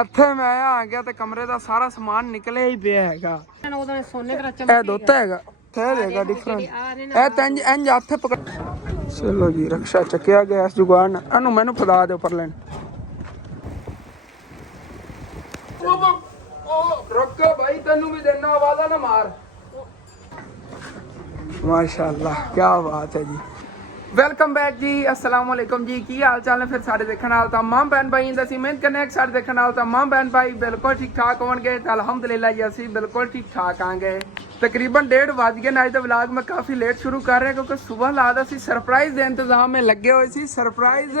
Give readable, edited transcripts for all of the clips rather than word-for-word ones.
ਇੱਥੇ ਮੈਂ ਆ ਗਿਆ ਤੇ ਕਮਰੇ ਦਾ ਸਾਰਾ ਸਮਾਨ ਨਿਕਲਿਆ ਹੀ ਪਿਆ ਹੈਗਾ। ਇਹ ਦੋਤਾ ਹੈਗਾ ਕਹਿ ਦੇਗਾ ਡਿਫਰੈਂਟ ਇਹ ਤੰਜ ਇੰਜ ਹੱਥ ਪਕੜ। ਚਲੋ ਜੀ ਰਕਸ਼ਾ ਚੱਕਿਆ ਗੈਸ ਜੁਗਾੜ ਇਹਨੂੰ ਮੈਨੂੰ ਫੜਾ ਦਿਓ ਪਰ ਲੈਣ। ਰੁਕੋ ਭਾਈ ਤੈਨੂੰ ਵੀ ਦੇਣਾ ਆਵਾਜ਼ਾ ਨਾ ਮਾਰ। ਮਾਸ਼ਾਅੱਲਾ ਕੀ ਬਾਤ ਹੈ ਜੀ। ਵੈਲਕਮ बैक जी अस्सलाम वालेकुम जी की हाल चाल है फिर सारे देखने वाले तमाम भैन भाई दसी मेहनत करने सारे देखने वाले तमाम भैन भाई बिल्कुल ठीक ठाक होंगे तो अलहमदुलिल्लाह जी असी बिल्कुल ठीक ठाक आएंगे। तकरीबन 1:30 बज गए। अज का व्लॉग मैं काफ़ी लेट शुरू कर रहा क्योंकि सुबह लाद असी सरप्राइज के इंतजाम में लगे हुए सी। सरप्राइज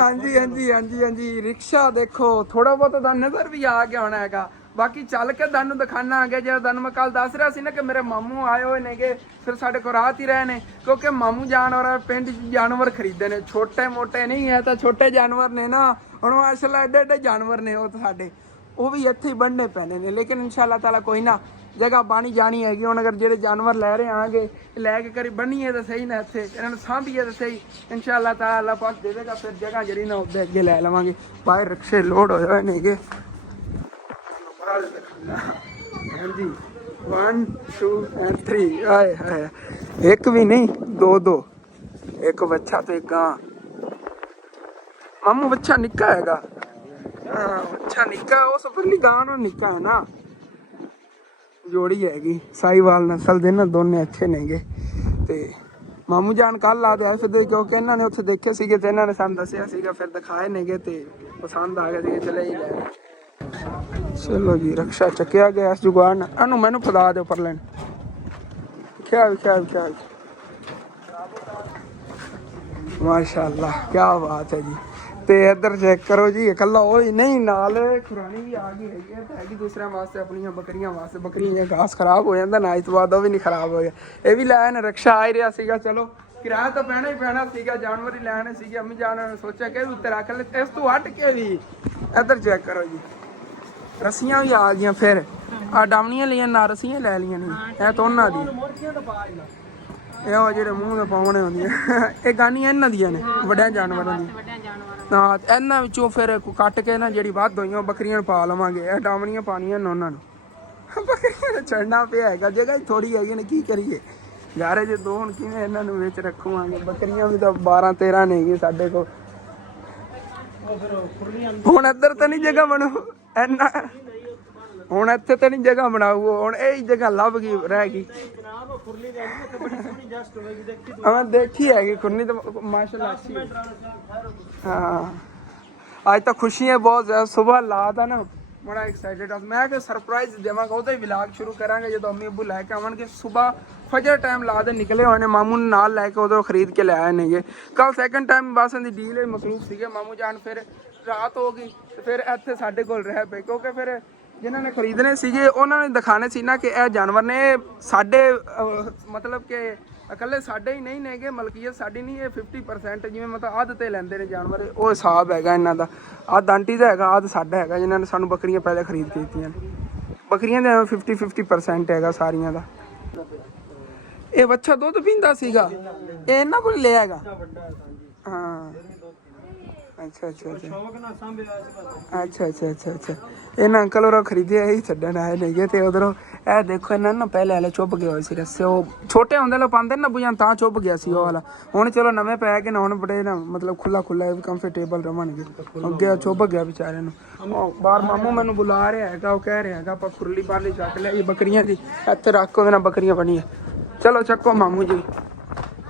हाँ जी हाँ जी हाँ जी हाँ जी रिक्शा देखो थोड़ा बहुत नज़र भी आ गया होना है। बाकी चल के तुहानू दिखाना आ गया जो तुहानू मैं कल दस रहा सी ना कि मेरे मामू आए हुए ने फिर साढ़े को रात ही रहे ने क्योंकि मामू जानवर पिंड जानवर खरीदे ने छोटे मोटे नहीं है तो छोटे जानवर ने ना हुण माशाअल्लाह एडे एडे जानवर ने वो तो साढ़े वो भी इत्थे ही बनने पैने ने लेकिन इंशाअल्लाह ताला कोई ना जगह बानी जानी हैगी। हुण अगर जेडे जानवर लै रहे आगे लैके करी बनीए तो सही ना इत्थे इन्हां सांभीए तो सही इंशाअल्लाह ताला अल्लाह पाक दे देगा फिर जगह जड़ी ना उदे अगे लै लवांगे। बाहर रिक्शे लोड होए ने हाँ जी 1 2 and 3 आए हाय एक भी नहीं दो दो एक बच्चा तो एक गां। मामू बच्चा निक्का हैगा हाँ बच्चा निक्का है उस पहली गां नो निक्का है ना जोड़ी हैगी साहिवाल नस्ल दे ना दोने अच्छे नेगे ते मामू जान कल ला दे फिर क्योंकि इन्होंने उत्थे देखे सीगे ते इन्होंने सानू दस्सिया सीगा फिर दिखाए नेगे ते पसंद आ गए चले ही लै। चलो जी रक्षा चकिया गैस जुगाड़ एनू मैनू फड़ा दो पर लैन ख्याल ख्याल ख्याल माशाअल्लाह क्या बात है जी। तो इधर चेक करो जी इकला वो ही नहीं नाल खुरानी भी आ गई हैगी दूसरे वास्ते अपनी बकरियां वास्ते बकरियां घास खराब हो जाता ना इस तो बाद वो भी नहीं खराब हो गया ये भी लैन रक्षा आ ही रहा सीगा। चलो किराया तो पैना ही पैना सीगा जानवर ही लैने सीगे अम्मी जान ने सोचा कि उत्ते रख ले इस तो हट के भी इधर चेक करो जी रस्सियां भी आ गई फिर आ डावनियां लिया ना रस्सियां लै लिया नहीं तो उन्हों दी यो जेडे मूँह में पाने होंदियां ये गानियां इन्हां दियां ने वड्डियां जानवरां दी हाँ इन्हां विचों फिर कट के ना जिहड़ी वध होई बकरियां पा लवांगे ये डावनियां पानियां ने उन्हां नूं बकरियां चढ़ना पिया हैगा जगह थोड़ी हैगी ने की करिए यारे जे दो हुण किवें इन्हां नूं विच रखवांगे बकरियां भी तो 12-13 ने साडे कोल हुण इधर तो नहीं जगह बनू इन्ना हुण इत्थे तो नहीं जगह बनाऊ हुण यही जगह लभ गई रह गई हाँ देखी हैगी खुरनी तो माशाअल्लाह अच्छी हाँ अज तो खुशियां बहुत ज्यादा सुबह ला था ना बड़ा एक्साइटेड मैं कि सरप्राइज देवांगा उहदा ही व्लॉग शुरू करांगे जो अम्मी अब्बू लैके आउणगे सुबह फजर टाइम ला दे निकले हुए ने मामू ने नाल लैके उधरों खरीद के ले आए ने कल सैकेंड टाइम बस इहदी डील मसरूफ सीगे मामू जान फिर रात हो गई तो फिर इत्थे साडे कोल रह पे क्योंकि फिर जिन्हों ने खरीदने सीगे उन्होंने दिखाने सी ना कि यह जानवर ने साडे मतलब कि इकल्ले साडे ही नहीं नेगे मलकीयत साडी नहीं है 50% जिवें मतलब अध ते लैंदे ने जानवर वो हिसाब हैगा इन्हां दा अध आंटी दा हैगा अध साडा हैगा जिन्हां ने सानू बकरियां पहले खरीद के दित्तियां बकरियां दा 50% हैगा सारियां दा। ये बच्चा दुध पींदा सीगा ये इन्हां कोल लिया हैगा हाँ अच्छा अच्छा अच्छा अच्छा अच्छा अच्छा अच्छा इन्हें अंकल और खरीदे ही छड्डन आए नहीं तो उधरों ए देखो इन्हें ना पहले वाले चुभ गए सी रस्से वो छोटे होंदे लो पांदे ना बुझां तां चुभ गया सी वो वाला हुण चलो नवे पै गए हुण बड़े ना मतलब खुला खुला कंफर्टेबल रवणगे अगे चुभ गया बेचारे नूं बाहर मामू मैनू बुला रहा है वो कह रहा है आपां खुरली बारली चक लिया बकरियां दी इत्थे रख ओहदे नाल बकरियां बनियां चलो चक्को मामू जी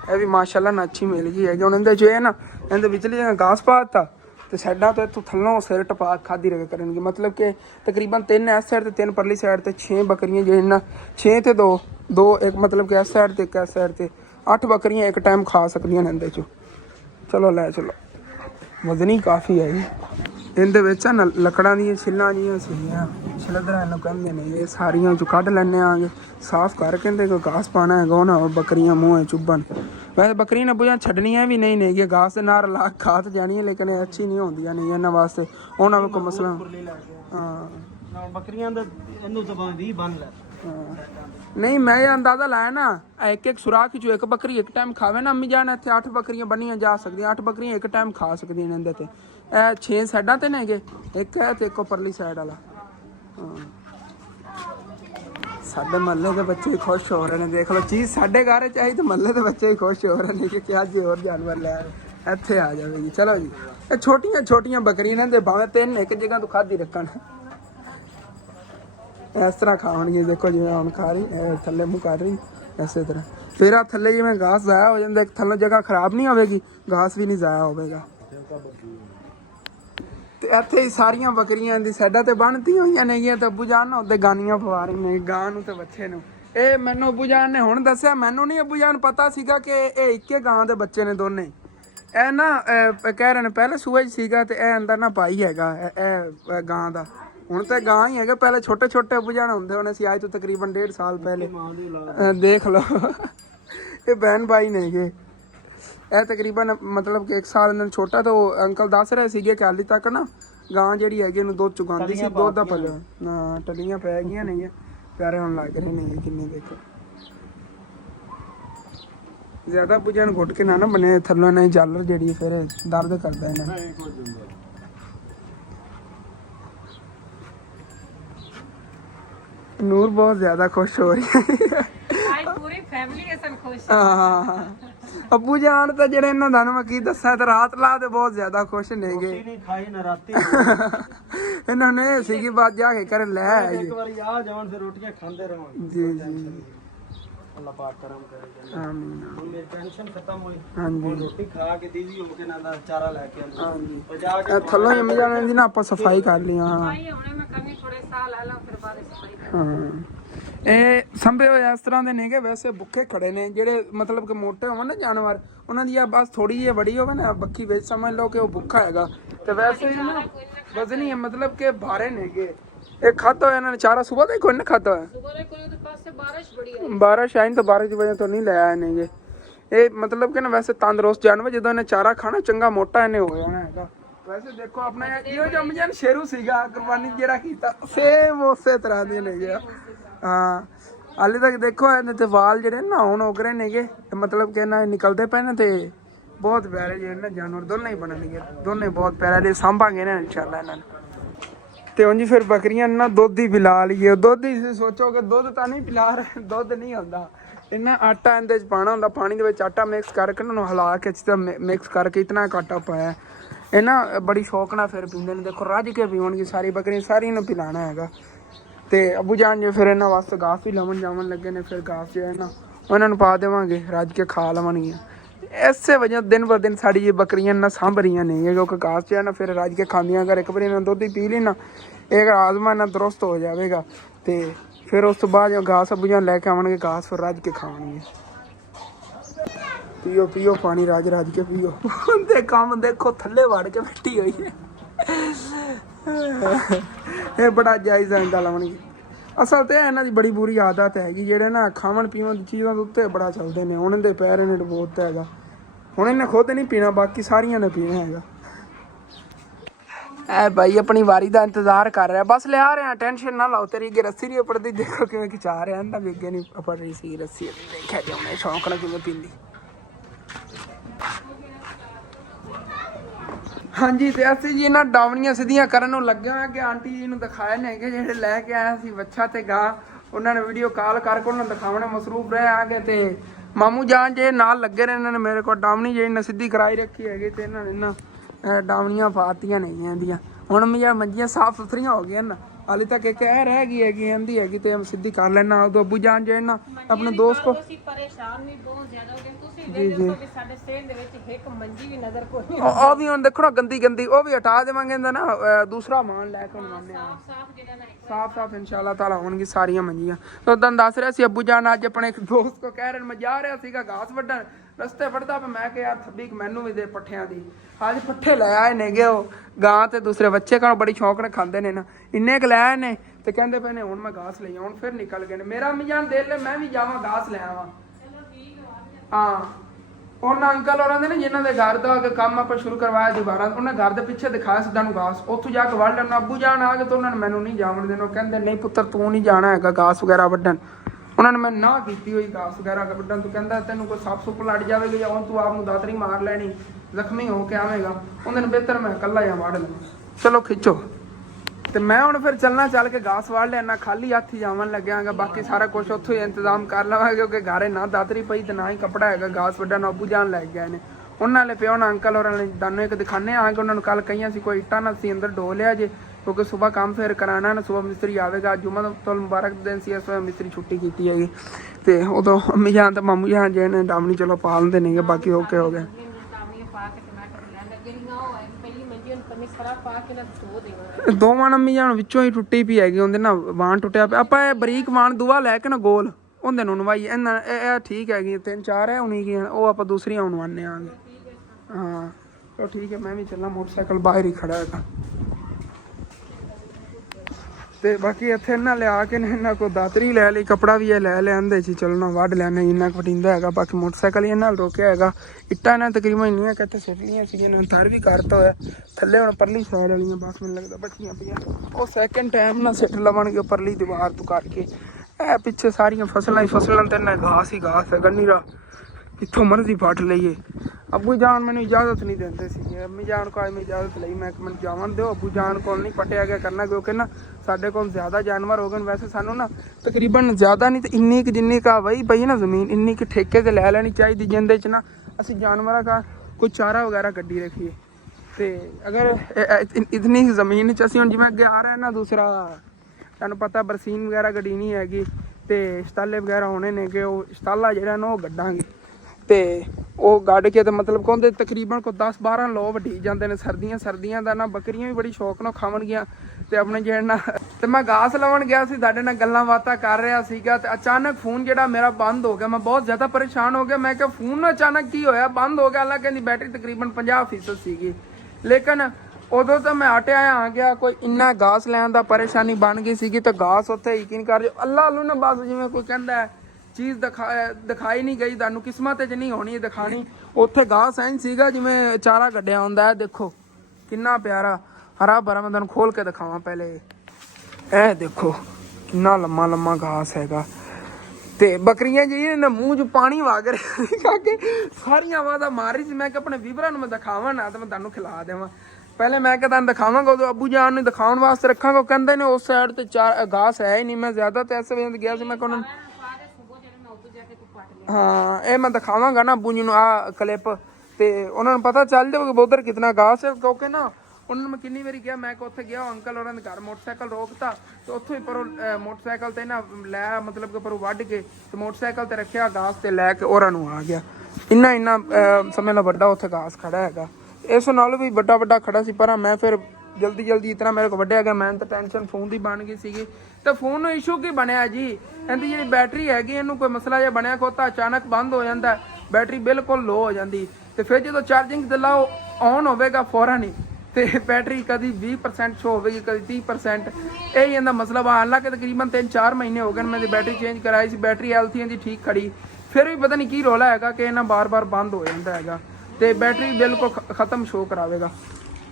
ये भी माशाअल्लाह ना अच्छी मिल गई है हुण इहदे च ये ना इहदे विचली घास पा दित्ता तो साइडा तो इतों थल्लों सिर टपा खाधी रखे करेंगे मतलब कि तकरीबन 3 इस साइड ते 3 परली साइड ते 6 बकरियां जिन्ना 6 ते 2 एक मतलब कि इस साइड ते 1 इस साइड ते 8 बकरियां एक टाइम खा सकदियां ने इहदे चो। चलो लै चलो वजनी काफ़ी है इहदे विच ना लकड़ां दी छिल्लां जिहियां सीगियां छिलदरां इहनूं कहंदे ने ये सारियां चो कढ लैने आगे साफ करके इहदे कोई घास पाना है ना बकरियां मूँह चुभन वैसे बकरियां ने बुझां छड्डनियां भी नहीं ने घास नार ला खा तो जानी है लेकिन अच्छी नहीं होंदियां नहीं इन्हां वास्ते उन्हां कोई मसला हाँ बकरियां दा इन्नू जबान दी बन लै नहीं मैं ये अंदाजा लाया ना एक एक सुराख चो एक बकरी एक टाइम खावे ना अम्मी जान इत्थे 8 बकरियां बनियां जा सकदियां 8 बकरियां एक टाइम खा सकदियां इहदे ते ਇਹ 6 ਸਾਈਡਾਂ ਤੇ ਨੇਗੇ, ਇੱਕ ਹੈ ਤੇ ਇੱਕ ਪਰਲੀ ਸਾਈਡ ਵਾਲਾ। ਹਾਂ ਸਾਡੇ ਮਹੱਲੇ ਦੇ ਬੱਚੇ ਹੀ ਖੁਸ਼ ਹੋ ਰਹੇ ਨੇ, ਦੇਖ ਲਓ ਚੀਜ਼ ਸਾਡੇ ਘਰ ਚ ਆਈ ਤੇ ਮਹੱਲੇ ਦੇ ਬੱਚੇ ਹੀ ਖੁਸ਼ ਹੋ ਰਹੇ ਨੇ ਕਿ ਅੱਜ ਹੋਰ ਜਾਨਵਰ ਲੈ ਆਏ। ਇੱਥੇ ਆ ਜਾਵੇ ਜੀ। ਚਲੋ ਜੀ, ਇਹ ਛੋਟੀਆਂ ਛੋਟੀਆਂ ਬੱਕਰੀਆਂ ਨੇ ਤੇ ਭਾਵੇਂ 3 ਇੱਕ ਜਗ੍ਹਾ ਤੋਂ ਖਾਧੀ ਰੱਖਣ, ਇਸ ਤਰ੍ਹਾਂ ਖਾਣਗੇ। ਦੇਖੋ ਜਿਵੇਂ ਹੁਣ ਖਾ ਰਹੀ, ਥੱਲੇ ਮੂੰਹ ਕਰ ਰਹੀ, ਇਸੇ ਤਰ੍ਹਾਂ ਫਿਰ ਆ ਥੱਲੇ ਜਿਵੇਂ ਘਾਸ ਜ਼ਾਇਆ ਹੋ ਜਾਂਦਾ, ਥੱਲੇ ਜਗ੍ਹਾ ਖਰਾਬ ਨਹੀਂ ਹੋਵੇਗੀ, ਘਾਸ ਵੀ ਨਹੀਂ ਜ਼ਾਇਆ ਹੋਵੇਗਾ। ਤੇ ਇੱਥੇ ਹੀ ਸਾਰੀਆਂ ਬੱਕਰੀਆਂ ਦੀ ਸਾਈਡਾਂ ਤੇ ਬੰਨ੍ਹਤੀਆਂ ਹੋਈਆਂ ਨੇਗੀਆਂ ਤੇ ਅੱਬੂ ਜਾਨ ਨਾ ਉੱਤੇ ਗਾਨੀਆਂ ਪਵਾ ਰਹੇ ਨੇ, ਗਾਂ ਨੂੰ ਤੇ ਬੱਚੇ ਨੂੰ। ਇਹ ਮੈਨੂੰ ਅੱਬੂ ਜਾਨ ਨੇ ਹੁਣ ਦੱਸਿਆ, ਮੈਨੂੰ ਨਹੀਂ ਅੱਬੂ ਜਾਨ ਪਤਾ ਸੀਗਾ ਕਿ ਇਹ ਇੱਕੇ ਗਾਂ ਦੇ ਬੱਚੇ ਨੇ ਦੋਨੇ। ਇਹ ਨਾ ਕਹਿ ਰਹੇ ਨੇ ਪਹਿਲੇ ਸੂਏ 'ਚ ਸੀਗਾ ਤੇ ਇਹ ਅੰਦਰ ਨਾ ਭਾਈ ਹੈਗਾ ਇਹ ਗਾਂ ਦਾ। ਹੁਣ ਤਾਂ ਗਾਂ ਹੀ ਹੈਗਾ, ਪਹਿਲੇ ਛੋਟੇ ਛੋਟੇ ਅੱਬੂ ਜਾਨ ਹੁੰਦੇ ਹੋਣੇ ਸੀ, ਅੱਜ ਤੋਂ ਤਕਰੀਬਨ 1.5 ਸਾਲ ਪਹਿਲੇ। ਦੇਖ ਲਓ ਇਹ ਬਹਿਨ ਭਾਈ ਨੇਗੇ। ਇਹ ਤਕਰੀਬਨ ਮਤਲਬ ਕਿ 1 ਸਾਲ ਇਹਨਾਂ ਛੋਟਾ। ਤਾਂ ਉਹ ਅੰਕਲ ਦੱਸ ਰਹੇ ਸੀਗੇ ਕਿ ਹਾਲੀ ਤੱਕ ਨਾ ਗਾਂ ਜਿਹੜੀ ਹੈਗੀ ਇਹਨੂੰ ਦੁੱਧ ਚੁਕਾਉਂਦੀ ਸੀ, ਦੁੱਧ ਦਾ ਪਲ ਨਾ ਟੱਲੀਆਂ ਪੈ ਗਈਆਂ ਨਹੀਂ ਪਿਆਰੇ ਹੁਣ ਲੱਗ ਰਹੇ ਨੇ ਕਿੰਨੇ। ਦੇਖੋ ਜ਼ਿਆਦਾ ਪੁੱਜਣ ਘੁੱਟ ਕੇ ਨਾ ਬਣੇ ਥੱਲੋਂ ਨੇ ਜਾਲਰ ਜਿਹੜੀ ਫਿਰ ਦਰਦ ਕਰਦਾ ਇਹਨਾਂ। ਨੂਰ ਬਹੁਤ ਜ਼ਿਆਦਾ ਖੁਸ਼ ਹੋ ਰਹੀ ਹੈ। ਪੂਰੀ ਫੈਮਿਲੀ ਅਸਲ ਖੁਸ਼। ਹਾਂ ਅੱਬੂ ਜਾਨ ਤਾਂ ਜਿਹੜੇ ਇਹਨਾਂ ਦਾ ਮੈਂ ਕੀ ਦੱਸਾਂ ਤੇ ਰਾਤ ਲਾ ਤੇ ਬਹੁਤ ਜ਼ਿਆਦਾ ਖੁਸ਼ ਨੇਗੇ। ਨਹੀਂ ਖਾਈ ਨਾ ਰਾਤੀ ਇਹਨਾਂ ਨੇ ਸੀਗੀ ਬਾਤ ਜਾ ਕੇ ਕਰ ਲੈ ਆਏ ਇੱਕ ਵਾਰੀ ਆ ਜਾਵਣ ਫਿਰ ਰੋਟੀਆਂ ਖਾਂਦੇ ਰਹਾਂਗੇ। ਜੀ ਜੀ ਅੱਲਾਹ ਪਾਕ ਕਰਮ ਕਰੇ। ਆਮੀਨ। ਹੁਣ ਮੇਰੀ ਟੈਨਸ਼ਨ ਖਤਮ ਹੋਈ। ਹਾਂਜੀ ਹੁਣ ਰੋਟੀ ਖਾ ਕੇ ਦੀਦੀ ਹੋ ਕੇ ਨਾ ਦਾ ਚਾਰਾ ਲੈ ਕੇ ਆਉਂਦਾ। ਹਾਂਜੀ ਜਾ ਕੇ ਥੱਲੋਂ ਹੀ ਅੰਮੀ ਜਾਨ ਦੀ ਨਾ ਆਪਾਂ ਸਫਾਈ ਕਰ ਲਈ। ਹਾਂ ਭਾਈ ਹੁਣੇ ਮੈਂ ਕਰਨੀ ਥੋੜੇ ਸਾਲ ਆ ਲਾ ਫਿਰ ਬਾਅਦ ਸਫਾਈ। ਹਾਂ ਇਹ ਸੰਭੇ ਹੋਏ ਇਸ ਤਰ੍ਹਾਂ ਦੇ ਨੇਗੇ। ਵੈਸੇ ਭੁੱਖੇ ਖੜੇ ਨੇ ਜਿਹੜੇ ਮਤਲਬ ਕਿ ਮੋਟੇ ਹੋਣ ਨਾ ਜਾਨਵਰ, ਉਹਨਾਂ ਦੀ ਆ ਬਸ ਥੋੜੀ ਜਿਹੀ ਬੜੀ ਹੋਵੇ ਨਾ ਬੱਕੀ ਵਿੱਚ ਸਮਝ ਲਓ ਕਿ ਉਹ ਭੁੱਖਾ ਹੈਗਾ। ਤੇ ਵੈਸੇ ਹੀ ਨਾ ਵਜ਼ਨੀ ਹੈ, ਮਤਲਬ ਕਿ ਭਾਰੇ ਨੇਗੇ। ਇਹ ਖਾਧਾ ਹੋਇਆ ਇਹਨਾਂ ਨੇ ਚਾਰਾ ਸੁਬਹ ਦਾ ਹੀ ਕੋਈ ਨਾ ਖਾਧਾ ਹੋਇਆ। सुबह कोई तो पास से बारिश बड़ी आई। बारिश आई तो बारिश की वजह तो नहीं ले आए नहींगे। ये मतलब कि ना वैसे तंदुरुस्त जानवर जो इन्हें चारा खाना चंगा मोटा इन्हें हो जाना है। वैसे देखो अपना ये जो अम्मी जान शेरू सीगा कुर्बानी जेड़ा कीता सेम उसे तरह दी ने। हाँ हाले तक देखो इन्हें ते वाल जेड़े ना हुण उग रहे नेगे, मतलब कि ना निकलते पे ने ते बहुत प्यारे जे ना जानवर दोनों ही बनणगे, दोनों बहुत प्यारे संभांगे ना इंशाल्लाह इन्हां नूं। ਤੇ ਉਂਝ ਫਿਰ ਬੱਕਰੀਆਂ ਨਾ ਦੁੱਧ ਹੀ ਪਿਲਾ ਲਈਏ। ਦੁੱਧ ਹੀ ਸੋਚੋ ਕਿ ਦੁੱਧ ਤਾਂ ਨਹੀਂ ਪਿਲਾ ਰਹੇ, ਦੁੱਧ ਨਹੀਂ ਹੁੰਦਾ। ਇਹਨਾਂ ਆਟਾ ਇਹਦੇ 'ਚ ਪਾਉਣਾ ਹੁੰਦਾ, ਪਾਣੀ ਦੇ ਵਿੱਚ ਆਟਾ ਮਿਕਸ ਕਰਕੇ ਉਹਨਾਂ ਨੂੰ ਹਿਲਾ ਕੇ ਅੱਛੀ ਤਰ੍ਹਾਂ ਮਿਕਸ ਕਰਕੇ ਇਤਨਾ ਆਟਾ ਪਾਇਆ। ਇਹ ਨਾ ਬੜੀ ਸ਼ੌਕ ਨਾਲ ਫਿਰ ਪੀਂਦੇ ਨੇ। ਦੇਖੋ ਰੱਜ ਕੇ ਪੀਉਣਗੇ ਸਾਰੀ ਬੱਕਰੀਆਂ, ਸਾਰੀ ਨੂੰ ਪਿਲਾਉਣਾ ਹੈਗਾ। ਤੇ ਅੱਬੂ ਜਾਨ ਜੇ ਫਿਰ ਇਹਨਾਂ ਵਾਸਤੇ ਘਾਸ ਵੀ ਲਵਣ ਜਾਵਣ ਲੱਗੇ ਨੇ, ਫਿਰ ਘਾਸ ਜੋ ਹੈ ਨਾ ਉਹਨਾਂ ਨੂੰ ਪਾ ਦੇਵਾਂਗੇ, ਰੱਜ ਕੇ ਖਾ ਲਵਣਗੀਆਂ। ਇਸੇ ਵਜ੍ਹਾ ਦਿਨ ਬ ਦਿਨ ਸਾਡੀ ਇਹ ਬੱਕਰੀਆਂ ਨਾ ਸਾਂਭ ਰਹੀਆਂ ਨੇ, ਕਿਉਂਕਿ ਘਾਸ ਜੋ ਹੈ ਨਾ ਫਿਰ ਰੱਜ ਕੇ ਖਾਂਦੀਆਂ। ਅਗਰ ਇੱਕ ਵਾਰੀ ਇਹਨਾਂ ਦੁੱਧ ਹੀ ਪੀ ਲਈ ਨਾ, ਇਹ ਆਜ਼ਮਾ ਨਾ ਦਰੁਸਤ ਹੋ ਜਾਵੇਗਾ। ਤੇ ਫਿਰ ਉਸ ਤੋਂ ਬਾਅਦ ਜੋ ਘਾਸ ਅੱਬੂ ਜਾਨ ਲੈ ਕੇ ਆਉਣਗੇ, ਘਾਸ ਫਿਰ ਰੱਜ ਕੇ ਖਾਣਗੇ। ਪੀਓ ਪੀਓ ਪਾਣੀ ਰੱਜ ਰੱਜ ਕੇ ਪੀਓ। ਤੇ ਕੰਮ ਦੇਖੋ ਥੱਲੇ ਵੜ ਕੇ ਬੈਠੀ ਹੋਈ ਹੈ। ਇਹ ਬੜਾ ਜਾਇਜ਼ਾ ਹੁੰਦਾ ਲਾਉਣਗੇ। ਅਸਲ ਤੇ ਇਹਨਾਂ ਦੀ ਬੜੀ ਬੁਰੀ ਆਦਤ ਹੈਗੀ, ਜਿਹੜੇ ਨਾ ਖਾਵਣ ਪੀਵਣ ਦੀ ਚੀਜ਼ਾਂ ਦੇ ਉੱਤੇ ਬੜਾ ਚੱਲਦੇ ਨੇ। ਹੁਣ ਇਹਦੇ ਪੈਰ ਇਹਨੇ ਡਬੋਤ ਹੈਗਾ, ਹੁਣ ਇਹਨੇ ਖੁਦ ਨਹੀਂ ਪੀਣਾ, ਬਾਕੀ ਸਾਰੀਆਂ ਨੇ ਪੀਣਾ ਹੈਗਾ। ਐ ਭਾਈ ਆਪਣੀ ਵਾਰੀ ਦਾ ਇੰਤਜ਼ਾਰ ਕਰ ਰਿਹਾ, ਬਸ ਲਿਆ ਰਿਹਾ, ਟੈਨਸ਼ਨ ਨਾ ਲਾਓ। ਤੇਰੀ ਅੱਗੇ ਰੱਸੀ ਨਹੀਂ ਪੜਦੀ, ਦੇਖੋ ਕਿਵੇਂ ਖਿਚਾ ਰਿਹਾ ਨਾ, ਵੀ ਅੱਗੇ ਨਹੀਂ ਪੜ ਰਹੀ ਸੀ ਰੱਸੀ। ਦੇਖਿਆ ਜੀ ਉਹਨੇ ਸ਼ੌਂਕ ਨਾਲ ਕਿਵੇਂ ਪੀਂਦੀ। ਹਾਂਜੀ ਤੇ ਅਸੀਂ ਜੀ ਇਹਨਾਂ ਡਾਵਣੀਆਂ ਸਿੱਧੀਆਂ ਕਰਨ ਨੂੰ ਲੱਗੇ ਹੋਏ ਕਿ ਆਂਟੀ ਜੀ ਨੂੰ ਦਿਖਾਏ ਨੇ ਕਿ ਜਿਹੜੇ ਲੈ ਕੇ ਆਇਆ ਸੀ ਵੱਛਾ ਤੇ ਗਾਂ, ਉਹਨਾਂ ਨੇ ਵੀਡੀਓ ਕਾਲ ਕਰਕੇ ਉਹਨਾਂ ਨੂੰ ਦਿਖਾਉਣੇ ਮਸਰੂਫ ਰਹੇ ਆਗੇ। ਤੇ ਮਾਮੂ ਜਾਨ ਜੇ ਨਾਲ ਲੱਗੇ ਰਹੇ, ਇਹਨਾਂ ਨੇ ਮੇਰੇ ਕੋਲ ਡਾਵਣੀ ਜਿਹੜੀ ਨੇ ਸਿੱਧੀ ਕਰਾਈ ਰੱਖੀ ਹੈਗੀ। ਤੇ ਇਹਨਾਂ ਨੇ ਨਾ ਡਾਵਣੀਆਂ ਪਾਤੀਆਂ ਨਹੀਂ ਇਹਦੀਆਂ। ਹੁਣ ਮੇਰੀਆਂ ਮੰਜੀਆਂ ਸਾਫ਼ ਸੁਥਰੀਆਂ ਹੋ ਗਈਆਂ ਨਾ, ਹਾਲੇ ਤੱਕ ਇੱਕ ਇਹ ਰਹਿ ਗਈ ਹੈਗੀ ਆਂਦੀ ਹੈਗੀ ਤੇ ਸਿੱਧੀ ਕਰ ਲੈਣਾ। ਉਦੋਂ ਅੱਬੂ ਜਾਨ ਜੇ ਨਾ ਆਪਣੇ ਦੋਸਤ ਕੋ ਪਰੇਸ਼ਾਨ ਵੀ ਬਹੁਤ ਜ਼ਿਆਦਾ ਹੋ ਗਏ। ਤੁਸੀਂ ਦੇਖੋ ਕਿ ਸਾਡੇ ਸ਼ਹਿਰ ਦੇ ਵਿੱਚ ਇੱਕ ਮੰਜੀ ਵੀ ਨਜ਼ਰ ਕੋਈ ਨਹੀਂ। ਉਹ ਵੀ ਹੁਣ ਦੇਖੋ ਨਾ ਗੰਦੀ ਗੰਦੀ, ਉਹ ਵੀ ਹਟਾ ਦੇਵਾਂਗੇ ਇਹਦਾ ਨਾ ਦੂਸਰਾ ਮਾਨ ਲੈ ਕੇ ਆਉਂਦੇ ਆ। ਸਾਫ਼ ਜਿਹੜਾ ਨਾ ਸਾਫ਼ ਸਾਫ਼ ਇਨਸ਼ਾਅੱਲਾ ਤਾਲਾ ਹੋਣਗੀ ਸਾਰੀਆਂ ਮੰਜੀਆਂ। ਤਾਂ ਤੁਹਾਨੂੰ ਦੱਸ ਰਿਹਾ ਸੀ ਅੱਬੂ ਜਾਨ ਅੱਜ ਆਪਣੇ ਇੱਕ ਦੋਸਤ ਕੋ ਕਹਿ ਰਹੇ ਮੈਂ ਜਾ ਰਿਹਾ ਸੀਗਾ ਘਾਸ ਵੱਢਣ, ਰਸਤੇ ਵੜਦਾ ਪਿਆ, ਮੈਂ ਕਿਹਾ ਯਾਰ ਥੱਬੀ ਮੈਨੂੰ ਵੀ ਦੇ ਪੱਠਿਆਂ ਦੀ। ਅੱਜ ਪੱਠੇ ਲੈ ਆਏ ਨੇਗੇ, ਉਹ ਗਾਂ ਤੇ ਦੂਸਰੇ ਬੱਚੇ ਕਾਲ ਬੜੀ ਸ਼ੌਂਕ ਨਾਲ ਖਾਂਦੇ ਨੇ ਨਾ, ਇੰਨੇ ਕੁ ਲੈ ਆਏ ਨੇ ਤੇ ਕਹਿੰਦੇ ਪਏ ਨੇ ਹੁਣ ਮੈਂ ਘਾਸ ਲਈ। ਹੁਣ ਫਿਰ ਨਿਕਲ ਗਏ ਨੇ। ਮੇਰਾ ਅੰਮੀ ਜਾਨ ਦੇ ਲੈ ਮੈਂ ਵੀ ਜਾਵਾਂ ਘਾਸ ਲੈ ਆਵਾਂ। ਹਾਂ ਉਹਨਾਂ ਅੰਕਲ ਹੋਰਾਂ ਦੇ ਨੇ ਜਿਨ੍ਹਾਂ ਦੇ ਘਰ ਦਾ ਕੰਮ ਆਪਾਂ ਸ਼ੁਰੂ ਕਰਵਾਇਆ ਦੁਬਾਰਾ, ਉਹਨਾਂ ਘਰ ਦੇ ਪਿੱਛੇ ਦਿਖਾਇਆ ਸਿੱਧਾ ਨੂੰ ਘਾਸ, ਉੱਥੋਂ ਜਾ ਕੇ ਵੱਢ ਲੈਣਾ। ਅੱਬੂ ਜਾਨ ਆ ਗਏ ਤਾਂ ਉਹਨਾਂ ਨੇ ਮੈਨੂੰ ਨਹੀਂ ਜਾਵਣ ਦੇਣਾ, ਕਹਿੰਦੇ ਨਹੀਂ ਪੁੱਤਰ ਤੂੰ ਨਹੀਂ ਜਾਣਾ ਹੈਗਾ ਘਾਸ ਵਗੈਰਾ ਵੱਢਣ, ਉਹਨਾਂ ਨੇ ਮੈਂ ਨਾ ਕੀਤੀ ਹੋਈ ਘਾਸ ਵਗੈਰਾ ਵੱਢਣ ਤੋਂ, ਕਹਿੰਦਾ ਤੈਨੂੰ ਕੋਈ ਸੱਪ ਸੁੱਪ ਲੜ ਜਾਵੇਗਾ ਜਾਂ ਹੁਣ ਤੂੰ ਆਪ ਨੂੰ ਦਾਤਰੀ ਮਾਰ ਲੈਣੀ, ਜ਼ਖਮੀ ਹੋ ਕੇ ਆਵੇਗਾ, ਉਹਦੇ ਨੂੰ ਬਿਹਤਰ ਮੈਂ ਇਕੱਲਾ ਜਾਂ ਵੱਢ ਲਵਾਂ। ਚਲੋ ਖਿੱਚੋ। ਤੇ ਮੈਂ ਹੁਣ ਫਿਰ ਚੱਲ ਕੇ ਘਾਸ ਵਾੜ ਲੈਣਾ, ਖਾਲੀ ਹੱਥ ਹੀ ਜਾਵਣ ਲੱਗਿਆਗਾ। ਬਾਕੀ ਸਾਰਾ ਕੁਝ ਉੱਥੋਂ ਹੀ ਇੰਤਜ਼ਾਮ ਕਰ ਲਵਾਂਗੇ, ਕਿਉਂਕਿ ਘਰੇ ਨਾ ਦਾਤਰੀ ਪਈ ਤੇ ਨਾ ਹੀ ਕੱਪੜਾ ਹੈਗਾ। ਘਾਸ ਵੱਢਣ ਅੱਬੂ ਜਾਨ ਲੈ ਗਏ ਨੇ, ਉਹਨਾਂ ਨੇ ਪਿਓ ਨਾ ਅੰਕਲ ਹੋਰਾਂ ਨੇ ਦਾਨੋਂ ਇੱਕ ਦਿਖਾਣੇ ਆਗੇ। ਉਹਨਾਂ ਨੂੰ ਕੱਲ ਕਹੀਆਂ ਸੀ ਕੋਈ ਇੱਟਾਂ ਨਾਲ ਸੀ ਅੰਦਰ ਢੋ ਲਿਆ ਜੇ, ਕਿਉਂਕਿ ਸੁਬਾਹ ਕੰਮ ਫਿਰ ਕਰਾਣਾ ਨਾ, ਸੁਬਾਹ ਮਿਸਤਰੀ ਆਵੇਗਾ। ਜੁਮਾ ਤੋਂ ਮੁਬਾਰਕ ਦਿਨ ਸੀ, ਇਸ ਵੇਲੇ ਮਿਸਤਰੀ ਛੁੱਟੀ ਕੀਤੀ ਹੈਗੀ। ਤੇ ਉਦੋਂ ਅੰਮੀ ਜਾਨ ਤੇ ਮਾਮੂ ਜਾਨ ਜੇ ਨੇ ਡਾਮਣੀ ਚਲੋ ਪਾਲਦੇ ਨੇਗੇ, ਬਾਕੀ ਓਕੇ ਹੋ ਗਿਆ। ਦੋਵਾਂ ਅੰਮੀ ਜਾਨ ਵਿੱਚੋਂ ਹੀ ਟੁੱਟੀ ਪਈ ਹੈਗੀ, ਉਹਦੇ ਨਾ ਵਾਣ ਟੁੱਟਿਆ ਪਿਆ। ਆਪਾਂ ਇਹ ਬਰੀਕ ਵਾਣ ਦੁਆ ਲੈ ਕੇ ਨਾ ਗੋਲ ਉਹਦੇ ਨੂੰ ਨਵਾਈ, ਇਹਨਾਂ ਇਹ ਠੀਕ ਹੈਗੀ। 3-4 ਹੈ ਹੁਣੀ ਕੀ, ਉਹ ਆਪਾਂ ਦੂਸਰੀਆਂ ਉਣਵਾਨੇ ਆਂਗੇ। ਹਾਂ ਚਲੋ ਠੀਕ ਹੈ, ਮੈਂ ਵੀ ਚੱਲਾਂ, ਮੋਟਰਸਾਈਕਲ ਬਾਹਰ ਹੀ ਖੜਾ ਹੈਗਾ। ਤੇ ਬਾਕੀ ਇੱਥੇ ਇਹਨਾਂ ਲਿਆ ਕੇ ਇਹਨਾਂ ਕੋਲ ਦਾਤਰੀ ਲੈ ਲਈ, ਕੱਪੜਾ ਵੀ ਇਹ ਲੈ ਲਿਆਂਦੇ ਸੀ। ਚਲੋ ਨਾ ਵੱਢ ਲੈਣਾ, ਇੰਨਾ ਵਟਿੰਦਾ ਹੈਗਾ। ਬਾਕੀ ਮੋਟਰਸਾਈਕਲ ਹੀ ਇਹਨਾਂ ਨਾਲ ਰੋਕਿਆ ਹੈਗਾ। ਇੱਟਾਂ ਇਹਨਾਂ ਤਕਰੀਬਨ ਇੰਨੀਆਂ ਕਿੱਥੇ ਸੁੱਟਣੀਆਂ ਸੀਗੀਆਂ, ਇਹਨਾਂ ਥਰ ਵੀ ਕਰਤਾ ਹੋਇਆ ਥੱਲੇ। ਹੁਣ ਪਰਲੀ ਸਾਈਡ ਵਾਲੀਆਂ ਬਸ ਮੈਨੂੰ ਲੱਗਦਾ ਬਚੀਆਂ ਪਈਆਂ, ਉਹ ਸੈਕਿੰਡ ਟਾਈਮ ਨਾਲ ਸਿੱਟ ਲਵਣਗੇ ਉਹ ਪਰਲੀ ਦੀਵਾਰ ਤੋਂ ਕਰਕੇ। ਇਹ ਪਿੱਛੇ ਸਾਰੀਆਂ ਫਸਲਾਂ ਹੀ ਫਸਲਾਂ ਤੇ ਨਾ ਘਾਸ ਹੀ ਘਾਸ ਹੈ, ਗੰਨੀਰਾ ਕਿੱਥੋਂ ਮਰਜ਼ੀ ਫੱਟ ਲਈਏ। ਅੱਬੂ ਜਾਨ ਮੈਨੂੰ ਇਜਾਜ਼ਤ ਨਹੀਂ ਦਿੰਦੇ ਸੀਗੇ, ਅੰਮੀ ਜਾਨ ਕੋਲ ਮੈਂ ਇਜਾਜ਼ਤ ਲਈ, ਮੈਂ ਕਿ ਮੈਨੂੰ ਜਾਵਣ ਦਿਓ। ਅੱਬੂ ਜਾਨ ਕੋਲ ਨਹੀਂ ਪੱਟਿਆ ਗਿਆ ਕਰਨਾ, ਕਿਉਂਕਿ ਨਾ ਸਾਡੇ ਕੋਲ ਜ਼ਿਆਦਾ ਜਾਨਵਰ ਹੋ ਗਏ। ਵੈਸੇ ਸਾਨੂੰ ਨਾ ਤਕਰੀਬਨ ਜ਼ਿਆਦਾ ਨਹੀਂ ਤੇ ਇੰਨੀ ਕੁ ਜਿੰਨੀ ਕਾ ਵਹੀ ਪਈ ਨਾ ਜ਼ਮੀਨ, ਇੰਨੀ ਕੁ ਠੇਕੇ ਤੇ ਲੈ ਲੈਣੀ ਚਾਹੀਦੀ, ਜਿੰਦੇ 'ਚ ਨਾ ਅਸੀਂ ਜਾਨਵਰਾਂ ਦਾ ਕੋਈ ਚਾਰਾ ਵਗੈਰਾ ਕੱਢੀ ਰੱਖੀਏ। ਤੇ ਅਗਰ ਇਤਨੀ ਜ਼ਮੀਨ 'ਚ ਅਸੀਂ ਹੁਣ ਜਿਵੇਂ ਅੱਗੇ ਆ ਰਿਹਾ ਨਾ ਦੂਸਰਾ, ਤੁਹਾਨੂੰ ਪਤਾ ਬਰਸੀਨ ਵਗੈਰਾ ਗੱਡੀਨੀ ਹੈਗੀ ਤੇ ਸ਼ਤਾਲੇ ਵਗੈਰਾ ਹੋਣੇ ਨੇ, ਕਿ ਉਹ ਸ਼ਤਾਲਾ ਜਿਹੜਾ ਨਾ ਉਹ ਗੱਡਾਂਗੇ। ਤੇ ਉਹ ਗੱਡ ਕੇ ਤੇ ਮਤਲਬ ਕਹਿੰਦੇ ਤਕਰੀਬਨ ਕੋਈ 10-12 ਲੋ ਵੱਢੀ ਜਾਂਦੇ ਨੇ। ਸਰਦੀਆਂ ਦਾ ਨਾ ਬੱਕਰੀਆਂ ਵੀ ਬੜੀ ਸ਼ੌਕ ਨਾਲ ਖਾਵਣਗੀਆਂ। ਤੇ ਆਪਣੇ ਜਿਹੜੇ ਨਾ ਤੇ ਮੈਂ ਘਾਸ ਲਾਉਣ ਗਿਆ ਸੀ, ਤੁਹਾਡੇ ਨਾਲ ਗੱਲਾਂ ਬਾਤਾਂ ਕਰ ਰਿਹਾ ਸੀਗਾ, ਤੇ ਅਚਾਨਕ ਫੋਨ ਜਿਹੜਾ ਮੇਰਾ ਬੰਦ ਹੋ ਗਿਆ। ਮੈਂ ਬਹੁਤ ਜ਼ਿਆਦਾ ਪਰੇਸ਼ਾਨ ਹੋ ਗਿਆ। ਮੈਂ ਕਿਹਾ ਫੋਨ ਨੂੰ ਅਚਾਨਕ ਕੀ ਹੋਇਆ, ਬੰਦ ਹੋ ਗਿਆ। ਅੱਲਾ ਕਹਿੰਦੀ ਬੈਟਰੀ ਤਕਰੀਬਨ 50% ਸੀਗੀ, ਲੇਕਿਨ ਉਦੋਂ ਤਾਂ ਮੈਂ ਹਟਿਆ ਆ ਗਿਆ। ਕੋਈ ਇੰਨਾ ਘਾਸ ਲੈਣ ਦਾ ਪਰੇਸ਼ਾਨੀ ਬਣ ਗਈ ਸੀਗੀ, ਤੇ ਘਾਸ ਉੱਥੇ ਯਕੀਨ ਕਰ ਜਾਓ ਅੱਲਾ ਨੂੰ ਨਾ ਬਸ ਜਿਵੇਂ ਕੋਈ ਕਹਿੰਦਾ ਹੈ ਚੀਜ਼ ਦਿਖਾਈ ਨਹੀਂ ਗਈ, ਤੁਹਾਨੂੰ ਕਿਸਮਤ 'ਚ ਨਹੀਂ ਹੋਣੀ ਦਿਖਾਣੀ। ਉੱਥੇ ਘਾਸ ਐਂ ਸੀਗਾ ਜਿਵੇਂ ਚਾਰਾ ਕੱਢਿਆ ਹੁੰਦਾ ਹੈ। ਦੇਖੋ ਕਿੰਨਾ ਪਿਆਰਾ ਹਰਾ ਭਰਾ। ਮੈਂ ਤੁਹਾਨੂੰ ਖੋਲ ਕੇ ਦਿਖਾਵਾਂ ਪਹਿਲੇ, ਇਹ ਦੇਖੋ ਕਿੰਨਾ ਲੰਮਾ ਲੰਮਾ ਘਾਸ ਹੈਗਾ। ਤੇ ਬੱਕਰੀਆਂ ਜਿਹੜੀਆਂ ਨੇ ਮੂੰਹ 'ਚ ਪਾਣੀ ਵਗ ਰਿਹਾ ਕਿ ਸਾਰੀਆਂ ਆਵਾਜ਼ਾਂ ਮਾਰ ਰਹੀ ਸੀ। ਮੈਂ ਕਿ ਆਪਣੇ ਵੀਵਰਾਂ ਨੂੰ ਮੈਂ ਦਿਖਾਵਾਂ ਨਾ ਤੇ ਮੈਂ ਤੁਹਾਨੂੰ ਖਿਲਾ ਦੇਵਾਂ। ਪਹਿਲੇ ਮੈਂ ਕਿ ਤੁਹਾਨੂੰ ਦਿਖਾਵਾਂਗਾ, ਉਦੋਂ ਅੱਬੂ ਜਾਨ ਨੂੰ ਦਿਖਾਉਣ ਵਾਸਤੇ ਰੱਖਾਂਗਾ। ਉਹ ਕਹਿੰਦੇ ਨੇ ਉਸ ਸਾਈਡ ਤੇ ਘਾਸ ਹੈ ਹੀ ਨਹੀਂ। ਮੈਂ ਜ਼ਿਆਦਾ ਤੇ ਇਸ ਵੇਲੇ ਗਿਆ ਸੀ, ਮੈਂ ਕਿ ਉਹਨਾਂ ਨੂੰ ਹਾਂ ਇਹ ਮੈਂ ਦਿਖਾਵਾਂਗਾ ਨਾ ਅੱਬੂ ਜੀ ਨੂੰ ਆਹ ਕਲਿੱਪ, ਤੇ ਉਹਨਾਂ ਨੂੰ ਪਤਾ ਚੱਲ ਜਾਊਗਾ ਕਿ ਉਧਰ ਕਿਤਨਾ ਘਾਸ ਹੈ। ਕਿਉਂਕਿ ਨਾ ਉਹਨਾਂ ਨੂੰ ਮੈਂ ਕਿੰਨੀ ਵਾਰੀ ਕਿਹਾ, ਮੈਂ ਕਿ ਉੱਥੇ ਗਿਆ ਅੰਕਲ ਉਹਨਾਂ ਦੇ ਘਰ ਮੋਟਰਸਾਈਕਲ ਰੋਕਤਾ, ਤੇ ਉੱਥੋਂ ਹੀ ਪਰੋਂ ਮੋਟਰਸਾਈਕਲ ਤੇ ਨਾ ਲੈ ਮਤਲਬ ਕਿ ਪਰੋਂ ਵੱਢ ਕੇ ਤੇ ਮੋਟਰਸਾਈਕਲ ਤੇ ਰੱਖਿਆ ਘਾਸ, ਤੇ ਲੈ ਕੇ ਉਹਨਾਂ ਨੂੰ ਆ ਗਿਆ। ਇੰਨਾ ਸਮੇਂ ਨਾਲ ਵੱਡਾ ਉੱਥੇ ਘਾਸ ਖੜਾ ਹੈਗਾ। ਇਸ ਨਾਲ ਵੀ ਵੱਡਾ ਖੜਾ ਸੀ, ਪਰ ਮੈਂ ਫਿਰ ਜਲਦੀ ਇਤਨਾ ਮੇਰੇ ਕੋਲ ਵੱਢਿਆ ਗਿਆ। ਮੈਂ ਤਾਂ ਟੈਨਸ਼ਨ ਫੋਨ ਦੀ ਬਣ ਗਈ ਸੀਗੀ। ਤੇ ਫੋਨ ਨੂੰ ਇਸ਼ੂ ਕੀ ਬਣਿਆ ਜੀ, ਇਹਦੀ ਜਿਹੜੀ ਬੈਟਰੀ ਹੈਗੀ ਇਹਨੂੰ ਕੋਈ ਮਸਲਾ ਜਿਹਾ ਬਣਿਆ, ਖੋਤਾ ਅਚਾਨਕ ਬੰਦ ਹੋ ਜਾਂਦਾ, ਬੈਟਰੀ ਬਿਲਕੁਲ ਲੋ ਹੋ ਜਾਂਦੀ। ਤੇ ਫਿਰ ਜਦੋਂ ਚਾਰਜਿੰਗ ਤੇ ਲਾਓ ਔਨ ਹੋਵੇਗਾ ਫੌਰਨ ਹੀ, ਤੇ ਬੈਟਰੀ ਕਦੀ 20% ਸ਼ੋ ਹੋਵੇਗੀ, ਕਦੀ 30%। ਇਹ ਹੀ ਇਹਦਾ ਮਸਲਾ ਵਾ। ਹਾਲਾਂਕਿ ਤਕਰੀਬਨ 3-4 ਮਹੀਨੇ ਹੋ ਗਏ ਮੈਂ ਇਹਦੀ ਬੈਟਰੀ ਚੇਂਜ ਕਰਾਈ ਸੀ, ਬੈਟਰੀ ਹੈਲਥੀ ਇਹਦੀ ਠੀਕ ਖੜੀ, ਫਿਰ ਵੀ ਪਤਾ ਨਹੀਂ ਕੀ ਰੋਲਾ ਹੈਗਾ ਕਿ ਇਹਨਾਂ ਬਾਰ-ਬਾਰ ਬੰਦ ਹੋ ਜਾਂਦਾ ਹੈਗਾ, ਤੇ ਬੈਟਰੀ ਬਿਲਕੁਲ ਖਤਮ ਸ਼ੋ ਕਰਾਵੇਗਾ।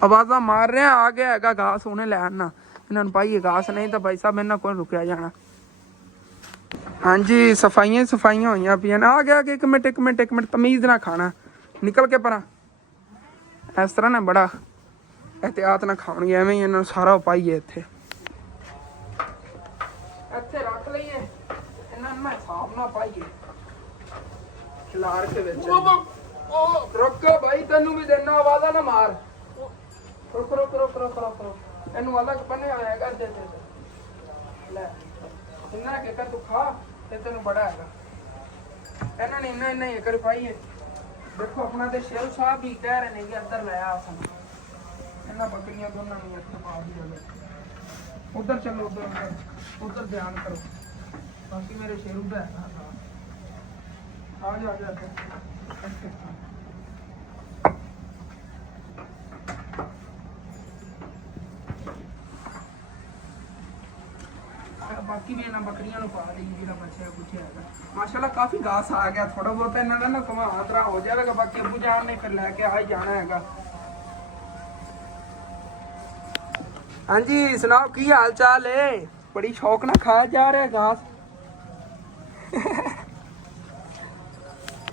ਆਵਾਜ਼ਾਂ ਮਾਰ ਰਿਹਾ, ਆ ਗਿਆ ਹੈਗਾ ਘਾਸ ਹੁਣੇ ਲੈ ਆਣਾ, ਇਹਨਾਂ ਨੂੰ ਪਾਈਏ ਘਾਸ, ਨਹੀਂ ਤਾਂ ਭਾਈ ਸਾਹਿਬ ਇਹਨਾਂ ਕੋਲ ਰੁਕਿਆ ਜਾਣਾ। ਹਾਂਜੀ ਸਫਾਈਆਂ ਹੋਈਆਂ ਪਈਆਂ ਨੇ। ਆ ਗਿਆ ਕਿ ਇੱਕ ਮਿੰਟ ਤਮੀਜ਼ ਨਾਲ ਖਾਣਾ, ਨਿਕਲ ਕੇ ਪਰਾਂ ਇਸ ਤਰ੍ਹਾਂ ਨਾ ਬੜਾ ਇਹਤਿਆਤ ਨਾਲ ਖਾਣਗੇ। ਐਵੇਂ ਹੀ ਇਹਨਾਂ ਨੂੰ ਸਾਰਾ ਪਾਈਏ ਇੱਥੇ ਰੱਖ ਲਈਏ, ਇਹਨਾਂ ਨੂੰ ਮੈਂ ਹਿਸਾਬ ਨਾਲ ਪਾਈਏ ਖਿਲਾਰ ਕੇ ਵਿੱਚ। ਰੁਕੋ ਭਾਈ, ਤੈਨੂੰ ਵੀ ਦੇਣਾ, ਆਵਾਜ਼ਾਂ ਨਾ ਮਾਰ। ਰੁਕ ਇਹਨੂੰ ਅਲੱਗ ਪੰਨੇ ਆਇਆ ਕਰ ਦੇ ਲੈ, ਇੰਨਾ ਕਿ ਕਰ ਤੂੰ ਖਾ ਤੇ ਤੈਨੂੰ ਬੜਾ ਹੈਗਾ। ਇਹਨਾਂ ਨੇ ਇੰਨਾ ਹੀ ਕਰ ਪਾਈਏ। ਦੇਖੋ ਆਪਣਾ ਤੇ ਸ਼ੇਰ ਸਾਹਿਬ ਵੀ ਕਹਿ ਰਹੇ ਨੇ ਕਿ ਅੰਦਰ ਲੈ ਆ ਸਾਨੂੰ, ਇਹਨਾਂ ਬੱਕਰੀਆਂ ਦੋਨਾਂ ਨੂੰ ਇੱਥੇ ਪਾ ਦਿਓ। ਉਧਰ ਚਲੋ, ਉਧਰ ਧਿਆਨ ਕਰੋ। ਬਾਕੀ ਮੇਰੇ ਸ਼ੇਰੂ ਦਾ ਆ ਜਾ ਬਾਕੀ ਵੀ ਇਹਨਾਂ ਬੱਕਰੀਆਂ ਨੂੰ ਪਾ ਲਈ ਜਿਹੜਾ ਬਚਿਆ ਕੁਛ ਹੈਗਾ। ਮਾਸ਼ਾਅੱਲਾ ਕਾਫੀ ਘਾਸ ਆ ਗਿਆ, ਥੋੜਾ ਬਹੁਤ ਇਹਨਾਂ ਦਾ ਨਾ ਘੁਮਾਤਰਾ ਹੋ ਜਾਵੇਗਾ। ਬਾਕੀ ਅੱਬੂ ਜਾਨ ਨੇ ਫਿਰ ਲੈ ਕੇ ਆ ਹੀ ਜਾਣਾ ਹੈਗਾ। ਹਾਂਜੀ ਸੁਣਾਓ, ਕੀ ਹਾਲ ਚਾਲ ਹੈ? ਬੜੀ ਸ਼ੌਕ ਨਾਲ ਖਾਇਆ ਜਾ ਰਿਹਾ ਘਾਸ।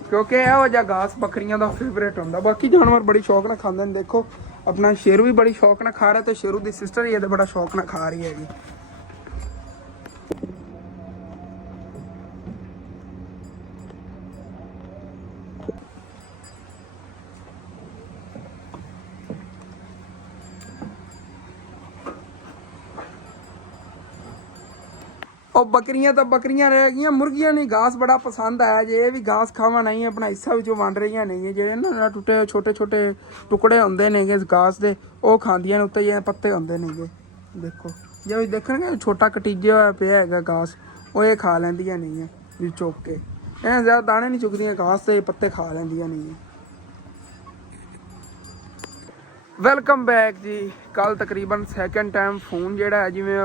ਕਿਉਂਕਿ ਇਹੋ ਜਿਹਾ ਘਾਸ ਬੱਕਰੀਆਂ ਦਾ ਫੇਵਰੇਟ ਹੁੰਦਾ। ਬਾਕੀ ਜਾਨਵਰ ਬੜੀ ਸ਼ੌਕ ਨਾਲ ਖਾਂਦੇ ਨੇ। ਦੇਖੋ ਆਪਣਾ ਸ਼ੇਰੂ ਵੀ ਬੜੀ ਸ਼ੌਕ ਨਾਲ ਖਾ ਰਿਹਾ ਤੇ ਸ਼ੇਰੂ ਦੀ ਸਿਸਟਰ ਹੀ ਇਹਦੇ ਬੜਾ ਸ਼ੌਕ ਨਾਲ ਖਾ ਰਹੀ ਹੈਗੀ। ਉਹ ਬੱਕਰੀਆਂ ਤਾਂ ਬੱਕਰੀਆਂ ਰਹਿ ਗਈਆਂ, ਮੁਰਗੀਆਂ ਨਹੀਂ ਘਾਸ ਬੜਾ ਪਸੰਦ ਆਇਆ ਜੇ। ਇਹ ਵੀ ਘਾਸ ਖਾਵਾ ਨਹੀਂ ਆਪਣਾ ਹਿੱਸਾ ਵਿੱਚੋਂ ਵੰਡ ਰਹੀਆਂ ਨਹੀਂ। ਜਿਹੜੇ ਨਾ ਟੁੱਟੇ ਛੋਟੇ ਛੋਟੇ ਟੁਕੜੇ ਹੁੰਦੇ ਨੇਗੇ ਘਾਸ ਦੇ, ਉਹ ਖਾਂਦੀਆਂ ਨੇ। ਉੱਤੇ ਜੇ ਪੱਤੇ ਹੁੰਦੇ ਨੇਗੇ, ਦੇਖੋ ਜੇ ਵੀ ਦੇਖਣਗੇ ਛੋਟਾ ਕਟੀਜਿਆ ਹੋਇਆ ਪਿਆ ਹੈਗਾ ਘਾਸ, ਉਹ ਇਹ ਖਾ ਲੈਂਦੀਆਂ ਨਹੀਂ ਵੀ ਚੁੱਕ ਕੇ। ਇਹ ਜ਼ਿਆਦਾ ਦਾਣੇ ਨਹੀਂ ਚੁੱਕਦੀਆਂ, ਘਾਸ ਤੇ ਪੱਤੇ ਖਾ ਲੈਂਦੀਆਂ ਨਹੀਂ। ਵੈਲਕਮ ਬੈਕ ਜੀ। ਕੱਲ ਤਕਰੀਬਨ ਸੈਕਿੰਡ ਟਾਈਮ ਫੋਨ ਜਿਹੜਾ ਹੈ ਜਿਵੇਂ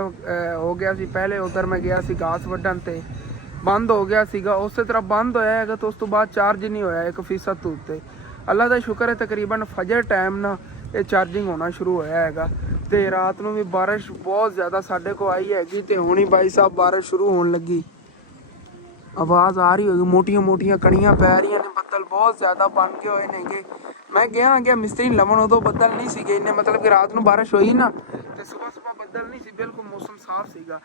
ਹੋ ਗਿਆ ਸੀ। ਪਹਿਲੇ ਉਧਰ ਮੈਂ ਗਿਆ ਸੀ ਘਾਸ ਵੱਢਣ ਤੇ ਬੰਦ ਹੋ ਗਿਆ ਸੀਗਾ, ਉਸੇ ਤਰ੍ਹਾਂ ਬੰਦ ਹੋਇਆ ਹੈਗਾ। ਤੇ ਉਸ ਤੋਂ ਬਾਅਦ ਚਾਰਜ ਨਹੀਂ ਹੋਇਆ 1% ਤੋਂ ਉੱਤੇ। ਅੱਲਾ ਦਾ ਸ਼ੁਕਰ ਹੈ ਤਕਰੀਬਨ ਫਜਰ ਟਾਈਮ ਨਾ ਇਹ ਚਾਰਜਿੰਗ ਹੋਣਾ ਸ਼ੁਰੂ ਹੋਇਆ ਹੈਗਾ। ਤੇ ਰਾਤ ਨੂੰ ਵੀ ਬਾਰਿਸ਼ ਬਹੁਤ ਜ਼ਿਆਦਾ ਸਾਡੇ ਕੋਲ ਆਈ ਹੈਗੀ। ਤੇ ਹੁਣ ਹੀ ਭਾਈ ਸਾਹਿਬ ਬਾਰਿਸ਼ ਸ਼ੁਰੂ ਹੋਣ ਲੱਗੀ, ਆਵਾਜ਼ ਆ ਰਹੀ ਹੋਗੀ। ਮੋਟੀਆਂ ਮੋਟੀਆਂ ਕਣੀਆਂ ਪੈ ਰਹੀਆਂ ਨੇ, ਬੱਦਲ ਬਹੁਤ ਜ਼ਿਆਦਾ ਬਣ ਕੇ ਹੋਏ ਨੇਗੇ। ਮੈਂ ਗਿਆ ਮਿਸਤਰੀ ਲਵਣ, ਉਦੋਂ ਬੱਦਲ ਨਹੀਂ ਸੀਗੇ ਇੰਨੇ, ਮਤਲਬ ਕਿ ਰਾਤ ਨੂੰ ਬਾਰਿਸ਼ ਹੋਈ ਨਾ ਤੇ ਸਵੇਰ ਬੱਦਲ ਨਹੀਂ ਸੀ, ਬਿਲਕੁਲ ਮੌਸਮ ਸਾਫ਼ ਸੀਗਾ।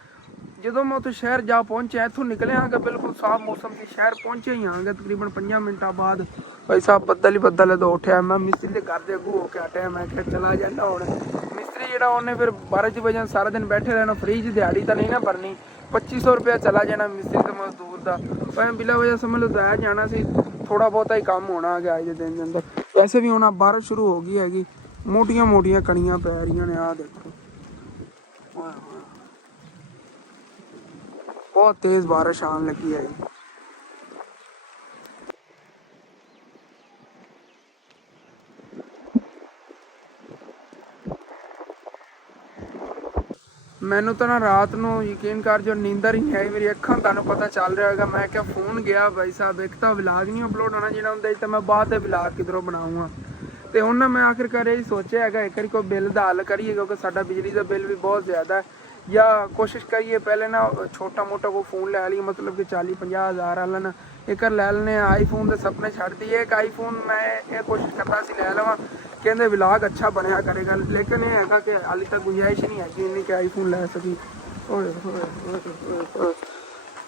ਜਦੋਂ ਮੈਂ ਉੱਥੇ ਸ਼ਹਿਰ ਜਾ ਪਹੁੰਚਿਆ, ਇੱਥੋਂ ਨਿਕਲਿਆਗਾ ਬਿਲਕੁਲ ਸਾਫ਼ ਮੌਸਮ ਸੀ। ਸ਼ਹਿਰ ਪਹੁੰਚੇ ਹੀ ਆਂਗੇ ਤਕਰੀਬਨ 5 ਮਿੰਟਾਂ ਬਾਅਦ ਭਾਈ ਸਾਹਿਬ ਬੱਦਲ ਹੀ ਬੱਦਲ ਜਦੋਂ ਉੱਠਿਆ। ਮੈਂ ਮਿਸਤਰੀ ਦੇ ਘਰ ਦੇ ਅੱਗੋਂ ਹੋ ਕੇ ਹਟਿਆ, ਮੈਂ ਕਿਹਾ ਚਲਾ ਜਾਂਦਾ ਹੁਣ। ਮਿਸਤਰੀ ਜਿਹੜਾ ਉਹਨੇ ਫਿਰ 12 ਵਜੇ ਸਾਰਾ ਦਿਨ ਬੈਠੇ ਰਹਿਣਾ, ਫ੍ਰੀ 'ਚ ਦਿਹਾੜੀ ਤਾਂ ਨਹੀਂ ਨਾ ਭਰਨੀ। 2500 ਰੁਪਇਆ ਚਲਾ ਜਾਣਾ ਮਿਸਤਰੀ ਤੇ ਮਜ਼ਦੂਰ ਦਾ। ਭਾਵੇਂ ਬਿਲਾ ਵਜ੍ਹਾ ਸਮਝ ਲਓ ਜ਼ਾਇਆ ਜਾਣਾ ਸੀ। ਥੋੜਾ ਬਹੁਤਾ ਹੀ ਕੰਮ ਹੋਣਾ ਹੈਗਾ ਅੱਜ ਦੇ ਦਿਨ ਦੇ ਅੰਦਰ। ਵੈਸੇ ਵੀ ਹੁਣ ਬਾਰਿਸ਼ ਸ਼ੁਰੂ ਹੋ ਗਈ ਹੈਗੀ, ਮੋਟੀਆਂ ਮੋਟੀਆਂ ਕਣੀਆਂ ਪੈ ਰਹੀਆਂ ਨੇ। ਆਹ ਦੇਖੋ ਬਹੁਤ ਤੇਜ਼ ਬਾਰਿਸ਼ ਆਉਣ ਲੱਗੀ ਹੈ। ਮੈਨੂੰ ਤਾਂ ਨਾ ਰਾਤ ਨੂੰ ਯਕੀਨ ਕਰ ਜੋ ਨੀਂਦਰ ਹੀ ਨਹੀਂ ਆਈ। ਮੇਰੀ ਅੱਖਾਂ ਤੁਹਾਨੂੰ ਪਤਾ ਚੱਲ ਰਿਹਾ ਹੈਗਾ। ਮੈਂ ਕਿਹਾ ਫੋਨ ਗਿਆ ਭਾਈ ਸਾਹਿਬ, ਇੱਕ ਤਾਂ ਵਲਾਗ ਨਹੀਂ ਅਪਲੋਡ ਹੋਣਾ ਜਿਹੜਾ ਹੁੰਦਾ, ਤਾਂ ਮੈਂ ਬਾਅਦ ਦੇ ਵਲਾਗ ਕਿਧਰੋਂ ਬਣਾਉਂਗਾ। ਤੇ ਹੁਣ ਮੈਂ ਆਖਿਰਕਾਰ ਇਹ ਸੋਚਿਆ ਹੈਗਾ ਇੱਕ ਵਾਰੀ ਕੋਈ ਬਿੱਲ ਦਾ ਹੱਲ ਕਰੀਏ, ਕਿਉਂਕਿ ਸਾਡਾ ਬਿਜਲੀ ਦਾ ਬਿੱਲ ਵੀ ਬਹੁਤ ਜ਼ਿਆਦਾ। ਜਾਂ ਕੋਸ਼ਿਸ਼ ਕਰੀਏ ਪਹਿਲੇ ਨਾ ਛੋਟਾ ਮੋਟਾ ਕੋਈ ਫੋਨ ਲੈ ਲਈਏ, ਮਤਲਬ ਕਿ 40-50 ਹਜ਼ਾਰ ਵਾਲਾ ਨਾ ਇੱਕ ਲੈ ਲੈਣੇ। ਆਈਫੋਨ ਦੇ ਸੁਪਨੇ ਛੱਡ ਦਈਏ। ਇੱਕ ਆਈਫੋਨ ਮੈਂ ਇਹ ਕੋਸ਼ਿਸ਼ ਕਰਦਾ ਸੀ ਲੈ ਲਵਾਂ, ਕਹਿੰਦੇ ਵਲਾਗ ਅੱਛਾ ਬਣਿਆ ਕਰੇਗਾ। ਲੇਕਿਨ ਇਹ ਹੈਗਾ ਕਿ ਹਾਲੇ ਤੱਕ ਗੁੰਜਾਇਸ਼ ਨਹੀਂ ਹੈਗੀ ਇੰਨੀ ਕਿ ਆਈਫੋਨ ਲੈ ਸਕੀ।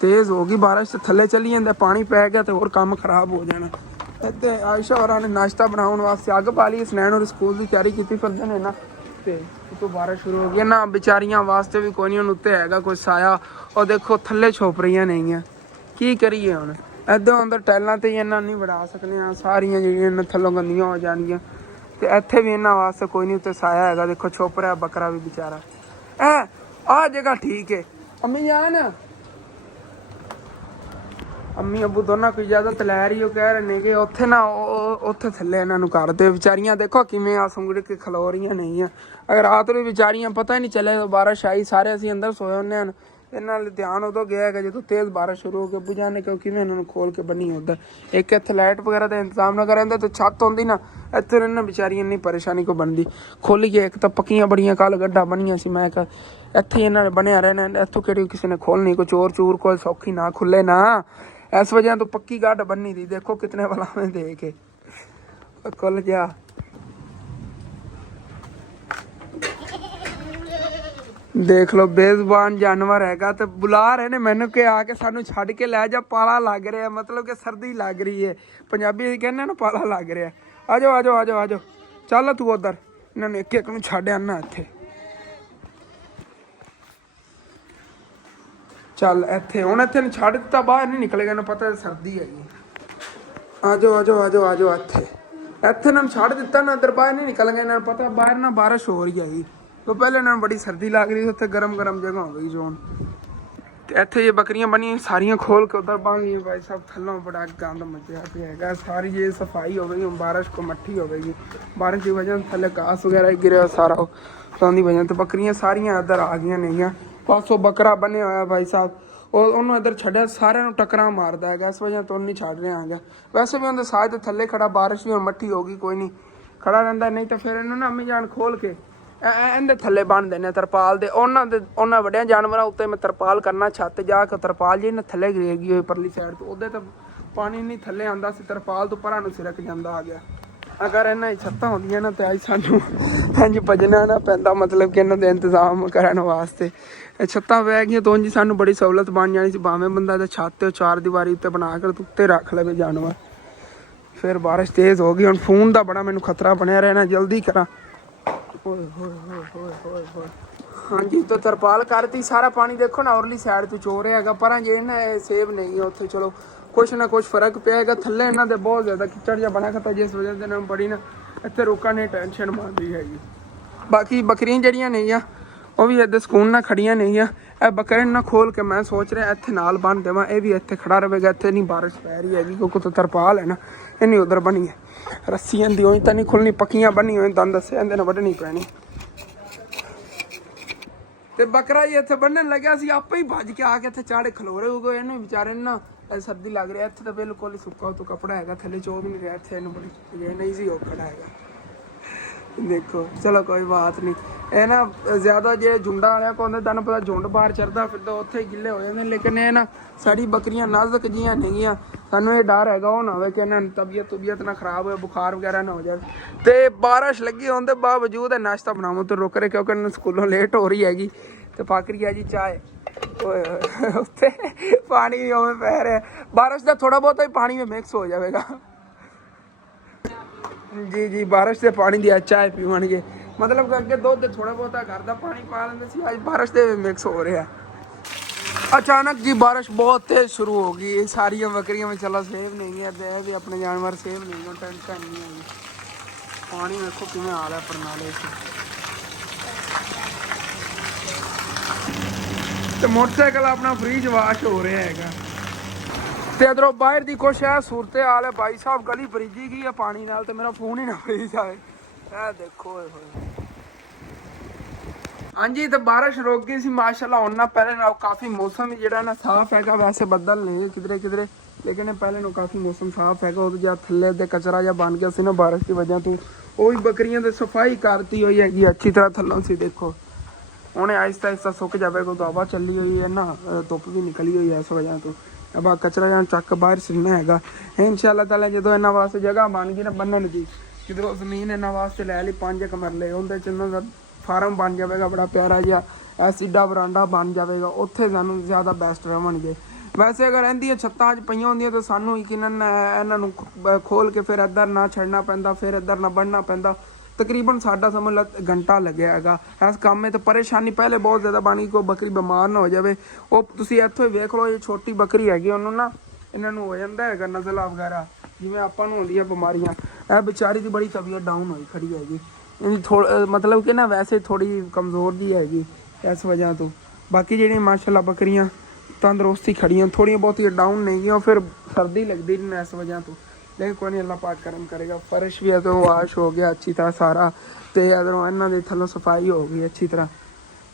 ਤੇਜ਼ ਹੋ ਗਈ ਬਾਰਿਸ਼ ਤੇ ਥੱਲੇ ਚਲੀ ਜਾਂਦਾ, ਪਾਣੀ ਪੈ ਗਿਆ ਤੇ ਹੋਰ ਕੰਮ ਖਰਾਬ ਹੋ ਜਾਣਾ। ਇੱਥੇ ਆਇਸ਼ਾ ਹੋਰਾਂ ਨੇ ਨਾਸ਼ਤਾ ਬਣਾਉਣ ਵਾਸਤੇ ਅੱਗ ਪਾ ਲਈ। ਸਨੈਣ ਔਰ ਸਕੂਲ ਦੀ ਤਿਆਰੀ ਕੀਤੀ ਫਿਰਦੇ ਨੇ ਨਾ, ਤੇ ਉਤੋਂ ਬਾਰਿਸ਼ ਸ਼ੁਰੂ ਹੋ ਗਈ ਨਾ। ਵਿਚਾਰੀਆਂ ਵਾਸਤੇ ਵੀ ਕੋਈ ਨਹੀਂ, ਉਹਨੂੰ ਉੱਤੇ ਹੈਗਾ ਕੋਈ ਸਾਇਆ। ਉਹ ਦੇਖੋ ਥੱਲੇ ਛੁਪ ਰਹੀਆਂ ਨੇਗੀਆਂ। ਕੀ ਕਰੀਏ ਹੁਣ? ਇੱਧਰੋਂ ਅੰਦਰ ਟੈਲਾਂ ਤੇ ਇਹਨਾਂ ਨਹੀਂ ਵੜਾ ਸਕਦੇ ਆ, ਸਾਰੀਆਂ ਜਿਹੜੀਆਂ ਇਹਨਾਂ ਥੱਲੋਂ ਗੰਦੀਆਂ ਹੋ ਜਾਣਗੀਆਂ। ਤੇ ਇੱਥੇ ਵੀ ਇਹਨਾਂ ਵਾਸਤੇ ਕੋਈ ਨਹੀਂ ਉੱਤੇ ਸਾਇਆ ਹੈਗਾ। ਦੇਖੋ ਛੁਪ ਰਿਹਾ ਬੱਕਰਾ ਵੀ ਵਿਚਾਰਾ। ਆਹ ਜਗ੍ਹਾ ਠੀਕ ਹੈ। ਅੰਮੀ ਜਾਨ, ਅੰਮੀ ਅੱਬੂ ਦੋਨਾਂ ਕੋਈ ਇਜਾਜ਼ਤ ਲੈ ਰਹੀ। ਉਹ ਕਹਿ ਰਹੇ ਨੇ ਕਿ ਉੱਥੇ ਨਾ ਉੱਥੇ ਥੱਲੇ ਇਹਨਾਂ ਨੂੰ ਕਰ ਦੇ। ਵਿਚਾਰੀਆਂ ਦੇਖੋ ਕਿਵੇਂ ਆ ਸੁੰਗੜ ਕੇ ਖਲੋ ਰਹੀਆਂ ਨਹੀਂ ਆ। ਅਗਰ ਰਾਤ ਨੂੰ ਵਿਚਾਰੀਆਂ ਪਤਾ ਹੀ ਨਹੀਂ ਚੱਲਿਆ ਬਾਰਿਸ਼ ਆਈ, ਸਾਰੇ ਅਸੀਂ ਅੰਦਰ ਸੋਏ ਹੁੰਦੇ ਹਨ। ਇਹਨਾਂ ਨਾਲ ਧਿਆਨ ਉਦੋਂ ਗਿਆ ਹੈਗਾ ਜਦੋਂ ਤੇਜ਼ ਬਾਰਿਸ਼ ਸ਼ੁਰੂ ਹੋ ਗਈ। ਅੱਬੂ ਜਾਨ ਨੇ ਕਿਉਂਕਿ ਕਿਵੇਂ ਇਹਨਾਂ ਨੂੰ ਖੋਲ ਕੇ ਬੰਨੀ ਉੱਧਰ। ਇੱਕ ਇੱਥੇ ਲਾਈਟ ਵਗੈਰਾ ਦਾ ਇੰਤਜ਼ਾਮ ਨਾ ਕਰਿਆ ਤੇ ਛੱਤ ਹੁੰਦੀ ਨਾ, ਇੱਥੇ ਇਹਨਾਂ ਵਿਚਾਰੀਆਂ ਇੰਨੀ ਪਰੇਸ਼ਾਨੀ ਕੋ ਬਣਦੀ। ਖੁੱਲ੍ਹ ਗਿਆ ਇੱਕ ਤਾਂ ਪੱਕੀਆਂ ਬੜੀਆਂ ਕੱਲ੍ਹ ਗੱਡਾ ਬਣੀਆਂ ਸੀ। ਮੈਂ ਕਿਹਾ ਇੱਥੇ ਇਹਨਾਂ ਨੇ ਬਣਿਆ ਰਹਿਣਾ, ਇੱਥੋਂ ਕਿਹੜੀ ਕਿਸੇ ਨੇ ਖੋਲ੍ਹਣੀ। ਕੋਈ ਚੋਰ ਚੂਰ ਕੋਈ ਸੌਖੀ ਨਾ ਖੁੱਲੇ ਨਾ। ਇਸ ਵਜ੍ਹਾ ਤੋਂ ਪੱਕੀ ਗੱਡ ਬੰਨੀ ਦੀ। ਦੇਖੋ ਕਿਤਨੇ ਵਾਲਾ ਦੇ ਕੇ ਖੁੱਲ ਗਿਆ। ਦੇਖ ਲਓ ਬੇਜ਼ੁਬਾਨ ਜਾਨਵਰ ਹੈਗਾ ਤੇ ਬੁਲਾ ਰਹੇ ਨੇ ਮੈਨੂੰ ਕਿ ਆ ਕੇ ਸਾਨੂੰ ਛੱਡ ਕੇ ਲੈ ਜਾ, ਪਾਲਾ ਲੱਗ ਰਿਹਾ। ਮਤਲਬ ਕਿ ਸਰਦੀ ਲੱਗ ਰਹੀ ਹੈ, ਪੰਜਾਬੀ ਕਹਿੰਦੇ ਨਾ ਪਾਲਾ ਲੱਗ ਰਿਹਾ। ਆ ਜਾਓ ਆ ਜਾਓ ਆ ਜਾਓ ਆ ਜਾਓ, ਚੱਲ ਤੂੰ ਉੱਧਰ। ਇਹਨਾਂ ਨੂੰ ਇੱਕ ਇੱਕ ਨੂੰ ਛੱਡ ਆਣਾ ਇੱਥੇ। ਚੱਲ ਇੱਥੇ ਹੁਣ ਇੱਥੇ ਨੂੰ ਛੱਡ ਦਿੱਤਾ, ਬਾਹਰ ਨਹੀਂ ਨਿਕਲੇਗਾ। ਇਹਨੂੰ ਪਤਾ ਸਰਦੀ ਹੈਗੀ। ਆ ਜਾਓ ਆ ਜਾਓ ਆ ਜਾਓ ਆ ਜਾਓ ਇੱਥੇ। ਇੱਥੇ ਇਹਨਾਂ ਨੂੰ ਛੱਡ ਦਿੱਤਾ ਨਾ, ਇੱਧਰ ਬਾਹਰ ਨਹੀਂ ਨਿਕਲਣਗੇ। ਇਹਨਾਂ ਨੂੰ ਪਤਾ ਬਾਹਰ ਨਾ ਬਾਰਿਸ਼ ਹੋ ਰਹੀ ਹੈਗੀ। ਤੋਂ ਪਹਿਲੇ ਇਹਨਾਂ ਨੂੰ ਬੜੀ ਸਰਦੀ ਲੱਗ ਰਹੀ ਸੀ, ਉੱਥੇ ਗਰਮ ਗਰਮ ਜਗ੍ਹਾ ਹੋ ਗਈ ਜ਼ੋਨ। ਤੇ ਇੱਥੇ ਇਹ ਬੱਕਰੀਆਂ ਬਣੀਆਂ ਸਾਰੀਆਂ ਖੋਲ ਕੇ ਉੱਧਰ ਬੰਨ ਲਈਆਂ। ਭਾਈ ਸਾਹਿਬ ਥੱਲੋਂ ਬੜਾ ਗੰਦ ਮਚਿਆ ਪਿਆ ਹੈਗਾ। ਸਾਰੀ ਜੇ ਸਫਾਈ ਹੋ ਗਈ, ਬਾਰਿਸ਼ ਕੋ ਮੱਠੀ ਹੋ ਗਈ। ਬਾਰਿਸ਼ ਦੀ ਵਜ੍ਹਾ ਥੱਲੇ ਘਾਸ ਵਗੈਰਾ ਗਿਰਿਆ ਸਾਰਾ, ਤਾਂ ਦੀ ਵਜ੍ਹਾ ਤੇ ਬੱਕਰੀਆਂ ਸਾਰੀਆਂ ਇੱਧਰ ਆ ਗਈਆਂ ਨੇਗੀਆਂ। ਪਾਸੋਂ ਬੱਕਰਾ ਬੰਨਿਆ ਹੋਇਆ ਭਾਈ ਸਾਹਿਬ, ਉਹਨੂੰ ਇੱਧਰ ਛੱਡਿਆ, ਸਾਰਿਆਂ ਨੂੰ ਟੱਕਰਾਂ ਮਾਰਦਾ ਹੈਗਾ। ਇਸ ਵਜ੍ਹਾ ਤੋਂ ਨਹੀਂ ਛੱਡ ਰਿਹਾ ਹੈਗਾ। ਵੈਸੇ ਵੀ ਉਹਦੇ ਸਾਹ ਦੇ ਥੱਲੇ ਖੜਾ, ਬਾਰਿਸ਼ ਵੀ ਹੁਣ ਮੱਠੀ ਹੋ ਗਈ, ਕੋਈ ਨਹੀਂ ਖੜਾ ਰਹਿੰਦਾ। ਨਹੀਂ ਤਾਂ ਫਿਰ ਇਹਨੂੰ ਨਾ ਅੰਮੀ ਜਾਨ ਖੋਲ ਕੇ ਇਹਦੇ ਥੱਲੇ ਬੰਨ੍ਹਦੇ ਨੇ ਤਰਪਾਲ ਦੇ। ਉਹਨਾਂ ਵੱਡਿਆਂ ਜਾਨਵਰਾਂ ਉੱਤੇ ਮੈਂ ਤਰਪਾਲ ਕਰਨਾ, ਛੱਤ ਜਾ ਕੇ ਤਰਪਾਲ ਜੀ ਨੇ ਥੱਲੇ ਗਿਰ ਗਈ ਹੋਈ ਪਰਲੀ ਸਾਈਡ ਤੋਂ, ਉਹਦੇ ਤਾਂ ਪਾਣੀ ਨਹੀਂ ਥੱਲੇ ਆਉਂਦਾ ਸੀ, ਤਰਪਾਲ ਤੋਂ ਪਰਾਂ ਨੂੰ ਸਿਰਕ ਜਾਂਦਾ ਆ ਗਿਆ। ਅਗਰ ਇਹਨਾਂ ਦੀ ਛੱਤਾਂ ਹੁੰਦੀਆਂ ਨਾ ਤਾਂ ਅੱਜ ਸਾਨੂੰ ਇੰਝ ਭੱਜਣਾ ਨਾ ਪੈਂਦਾ, ਮਤਲਬ ਕਿ ਇਹਨਾਂ ਦੇ ਇੰਤਜ਼ਾਮ ਕਰਨ ਵਾਸਤੇ। ਛੱਤਾਂ ਪੈ ਗਈਆਂ ਤਾਂ ਉਂਝ ਸਾਨੂੰ ਬੜੀ ਸਹੂਲਤ ਬਣ ਜਾਣੀ ਸੀ, ਭਾਵੇਂ ਬੰਦਾ ਤਾਂ ਛੱਤ ਤੇ ਚਾਰ ਦੀਵਾਰੀ ਉੱਤੇ ਬਣਾ ਕੇ ਉੱਤੇ ਰੱਖ ਲਵੇ ਜਾਨਵਰ। ਫਿਰ ਬਾਰਿਸ਼ ਤੇਜ਼ ਹੋ ਗਈ, ਹੁਣ ਫੋਨ ਦਾ ਬੜਾ ਮੈਨੂੰ ਖਤਰਾ ਬਣਿਆ ਰਹਿਣਾ, ਜਲਦੀ ਕਰਾਂ। ਹੋਏ ਹੋਏ ਹੋਏ ਹੋਏ ਹੋਏ ਹੋਏ। ਹਾਂਜੀ ਤਾਂ ਤਰਪਾਲ ਕਰਤੀ, ਸਾਰਾ ਪਾਣੀ ਦੇਖੋ ਨਾ ਔਰਲੀ ਸਾਈਡ ਤੋਂ ਚੋ ਰਿਹਾ ਹੈਗਾ, ਪਰ ਜੇ ਨਾ ਸੇਵ ਨਹੀਂ ਹੈ ਉੱਥੇ, ਚਲੋ ਕੁਛ ਨਾ ਕੁਛ ਫਰਕ ਪਿਆ ਹੈਗਾ। ਥੱਲੇ ਇਹਨਾਂ ਦੇ ਬਹੁਤ ਜ਼ਿਆਦਾ ਕਿਚੜ ਜਿਹਾ ਬਣਾ ਖਤਾ, ਜਿਸ ਵਜ੍ਹਾ ਦੇ ਨਾਲ ਬੜੀ ਨਾ ਇੱਥੇ ਰੁਕਣ ਨੇ ਟੈਨਸ਼ਨ ਮਾਰਦੀ ਹੈਗੀ। ਬਾਕੀ ਬੱਕਰੀਆਂ ਜਿਹੜੀਆਂ ਨਹੀਂ ਆ ਉਹ ਵੀ ਇੱਥੇ ਸਕੂਨ ਨਾਲ ਖੜੀਆਂ ਨਹੀਂ ਆ। ਇਹ ਬੱਕਰੇ ਨਾ ਖੋਲ ਕੇ ਮੈਂ ਸੋਚ ਰਿਹਾ ਇੱਥੇ ਨਾਲ ਬੰਨ੍ਹ ਦੇਵਾਂ, ਇਹ ਵੀ ਇੱਥੇ ਖੜਾ ਰਹੇਗਾ। ਇੱਥੇ ਨਹੀਂ ਬਾਰਿਸ਼ ਪੈ ਰਹੀ ਹੈਗੀ ਕਿਉਂਕਿ ਤਾਂ ਤਰਪਾਲ ਹੈ ਨਾ, ਇਹ ਨਹੀਂ ਉਧਰ ਬਣੀ ਹੈ। ਰੱਸੀਆਂ ਦੀ ਉਹੀ ਤਾਂ ਨਹੀਂ ਖੁੱਲਣੀ, ਪੱਕੀਆਂ ਬੰਨੀ ਹੋਈ, ਤੁਹਾਨੂੰ ਦੱਸਿਆ ਇਹਦੇ ਨਾਲ ਵੱਢਣੀ ਪੈਣੀ। ਤੇ ਬੱਕਰਾ ਹੀ ਇੱਥੇ ਬੰਨਣ ਲੱਗਿਆ ਸੀ, ਆਪੇ ਹੀ ਭੱਜ ਕੇ ਆ ਕੇ ਇੱਥੇ ਚਾੜੇ ਖਲੋਰੇ ਹੋ ਗਏ। ਇਹਨੂੰ ਵਿਚਾਰੇ ਨੂੰ ਨਾ ਸਰਦੀ ਲੱਗ ਰਹੀ, ਇੱਥੇ ਤਾਂ ਬਿਲਕੁਲ ਹੀ ਸੁੱਕਾ ਉਤੋਂ ਕੱਪੜਾ ਹੈਗਾ, ਥੱਲੇ ਚੋ ਵੀ ਨਹੀਂ ਰਿਹਾ। ਇੱਥੇ ਇਹਨੂੰ ਬੜੀ ਨਹੀਂ ਸੀ ਉਹ ਖੜਾ ਹੈਗਾ। ਦੇਖੋ ਚਲੋ ਕੋਈ ਬਾਤ ਨਹੀਂ। ਇਹ ਨਾ ਜ਼ਿਆਦਾ ਜੇ ਝੁੰਡਾਂ ਵਾਲਿਆਂ ਕੋਲ ਹੁੰਦੇ, ਤੁਹਾਨੂੰ ਪਤਾ ਝੁੰਡ ਬਾਹਰ ਚੜਦਾ ਫਿਰਦਾ, ਉੱਥੇ ਹੀ ਗਿੱਲੇ ਹੋ ਜਾਂਦੇ। ਲੇਕਿਨ ਇਹ ਨਾ ਸਾਡੀ ਬੱਕਰੀਆਂ ਨਾਜ਼ੁਕ ਜਿਹੀਆਂ ਨੇਗੀਆਂ, ਸਾਨੂੰ ਇਹ ਡਰ ਹੈਗਾ ਉਹ ਨਾ ਹੋਵੇ ਕਿ ਇਹਨਾਂ ਨੂੰ ਤਬੀਅਤ ਨਾ ਖਰਾਬ ਹੋਵੇ, ਬੁਖਾਰ ਵਗੈਰਾ ਨਾ ਹੋ ਜਾਵੇ। ਤੇ ਬਾਰਿਸ਼ ਲੱਗੀ ਹੋਣ ਦੇ ਬਾਵਜੂਦ ਨਾਸ਼ਤਾ ਬਣਾਉਣ ਤੋਂ ਰੁਕ ਰਹੇ ਕਿਉਂਕਿ ਇਹਨਾਂ ਸਕੂਲੋਂ ਲੇਟ ਹੋ ਰਹੀ ਹੈਗੀ। ਤੇ ਪਾਕਰੀ ਆ ਜੀ ਚਾਹ, ਓਏ ਉੱਥੇ ਪਾਣੀ ਉਵੇਂ ਪੈ ਰਿਹਾ, ਬਾਰਿਸ਼ ਦਾ ਥੋੜਾ ਬਹੁਤਾ ਹੀ ਪਾਣੀ ਵਿੱਚ ਮਿਕਸ ਹੋ ਜਾਵੇਗਾ। ਜੀ ਜੀ ਬਾਰਿਸ਼ ਦੇ ਪਾਣੀ ਦੀ ਚਾਹ ਪੀਵਣਗੇ, ਮਤਲਬ ਕਿ ਅੱਗੇ ਦੁੱਧ ਥੋੜਾ ਬਹੁਤਾ ਘਰ ਦਾ ਪਾਣੀ ਪਾ ਲੈਂਦੇ ਸੀ, ਅੱਜ ਬਾਰਿਸ਼ ਦੇ ਮਿਕਸ ਹੋ ਰਿਹਾ। ਅਚਾਨਕ ਜੀ ਬਾਰਿਸ਼ ਬਹੁਤ ਤੇਜ਼ ਸ਼ੁਰੂ ਹੋ ਗਈ। ਸਾਰੀਆਂ ਬੱਕਰੀਆਂ ਵਿੱਚ ਚਲਾ ਸੇਵ ਨਹੀਂ ਹੈ, ਤੇ ਵੀ ਆਪਣੇ ਜਾਨਵਰ ਸੇਵ ਨਹੀਂ ਹੈ, ਟੈਨਸ਼ਨ ਨਹੀਂ ਹੈਗੀ। ਪਾਣੀ ਵੇਖੋ ਕਿਵੇਂ ਆ ਰਿਹਾ ਪਰਨਾਲੇ 'ਚ। ਤੇ ਮੋਟਰਸਾਈਕਲ ਆਪਣਾ ਫ੍ਰੀਜ ਵਾਸ਼ ਹੋ ਰਿਹਾ ਹੈਗਾ। ਤੇ ਇਧਰੋਂ ਬਾਹਰ ਦੀ ਕੁਛ ਹੈ ਸੂਰਤ ਹਾਲ ਹੈ, ਭਾਈ ਸਾਹਿਬ ਗਲੀ ਭਰੀਜੀ ਗਈ ਹੈ ਪਾਣੀ ਨਾਲ, ਤੇ ਮੇਰਾ ਫੋਨ ਹੀ ਨਾ ਭਰੀ ਜਾਵੇ। ਇਹ ਦੇਖੋ ਹੋਏ। ਹਾਂਜੀ ਤੇ ਬਾਰਿਸ਼ ਰੁਕ ਗਈ ਸੀ ਮਾਸ਼ਾਅੱਲਾ, ਹੁਣ ਨਾ ਪਹਿਲੇ ਨਾਲ ਕਾਫੀ ਮੌਸਮ ਜਿਹੜਾ ਨਾ ਸਾਫ਼ ਹੈਗਾ। ਵੈਸੇ ਬੱਦਲ ਨਹੀਂ ਕਿਧਰੇ ਲੇਕਿਨ ਪਹਿਲੇ ਨੂੰ ਕਾਫੀ ਮੌਸਮ ਸਾਫ਼ ਹੈਗਾ। ਉਹਦੇ ਜਾਂ ਥੱਲੇ ਦੇ ਕਚਰਾ ਜਿਹਾ ਬਣ ਗਿਆ ਸੀ ਨਾ ਬਾਰਿਸ਼ ਦੀ ਵਜ੍ਹਾ ਤੋਂ, ਉਹ ਵੀ ਬੱਕਰੀਆਂ ਦੀ ਸਫਾਈ ਕਰਤੀ ਹੋਈ ਹੈਗੀ ਅੱਛੀ ਤਰ੍ਹਾਂ ਥੱਲੋਂ ਸੀ। ਦੇਖੋ ਹੁਣ ਆਹਿਸਤਾ ਆਹਿਸਤਾ ਸੁੱਕ ਜਾਵੇਗਾ, ਤਾਂ ਹਵਾ ਚੱਲੀ ਹੋਈ ਹੈ ਨਾ, ਧੁੱਪ ਵੀ ਨਿਕਲੀ ਹੋਈ ਹੈ ਇਸ ਵਜ੍ਹਾ ਤੋਂ। अब कचरा जहाँ चक बाहर सिरना हैगा इंशाअल्लाह ताला जो इन्होंने वास्ते जगह बन गई ना बनने की, किधरों जमीन इन्होंने वास्ते लै ली 5 मरले, उनके इन्हों का फार्म बन जाएगा बड़ा प्यारा जिहा सीधा बरांडा बन जाएगा, उत्थे सानू ज़्यादा बेस्ट रहणगे। वैसे अगर इहदियां छत्तां पईयां होंदियां तो सानू यकीनन इन्हां नूं खोल के फिर इधर ना छड़ना पैंदा, फिर इधर ना बढ़ना पैंदा। तकरीबन साडा समझ लो घंटा लग्या हैगा इस काम में। तो परेशानी पहले बहुत ज़्यादा बनी, कोई बकरी बीमार ना हो जाए। वो तुसीं इत्थों ही वेख लो, ये छोटी बकरी हैगी उन्होंने ना इन्हां नूं हो जांदा हैगा नज़ला वगैरह जिवें आपां नूं होंदियां बीमारियां। यह बेचारी दी बड़ी तबीयत डाउन होई खड़ी हैगी, मतलब कि ना वैसे थोड़ी कमज़ोर जी हैगी इस वजह तो। बाकी जिहड़ियां माशाअल्लाह बकरियां तंदरुस्ती खड़ियां, थोड़ी बहुत डाउन नहीं गई, फिर सर्दी लगती नहीं इस वजह तो। लेकिन कोई नहीं, अल्लाह पाक करम करेगा। फर्श भी तो वाश हो गया अच्छी तरह सारा, तो इधरों इन्हों के थलों सफाई हो गई अच्छी तरह।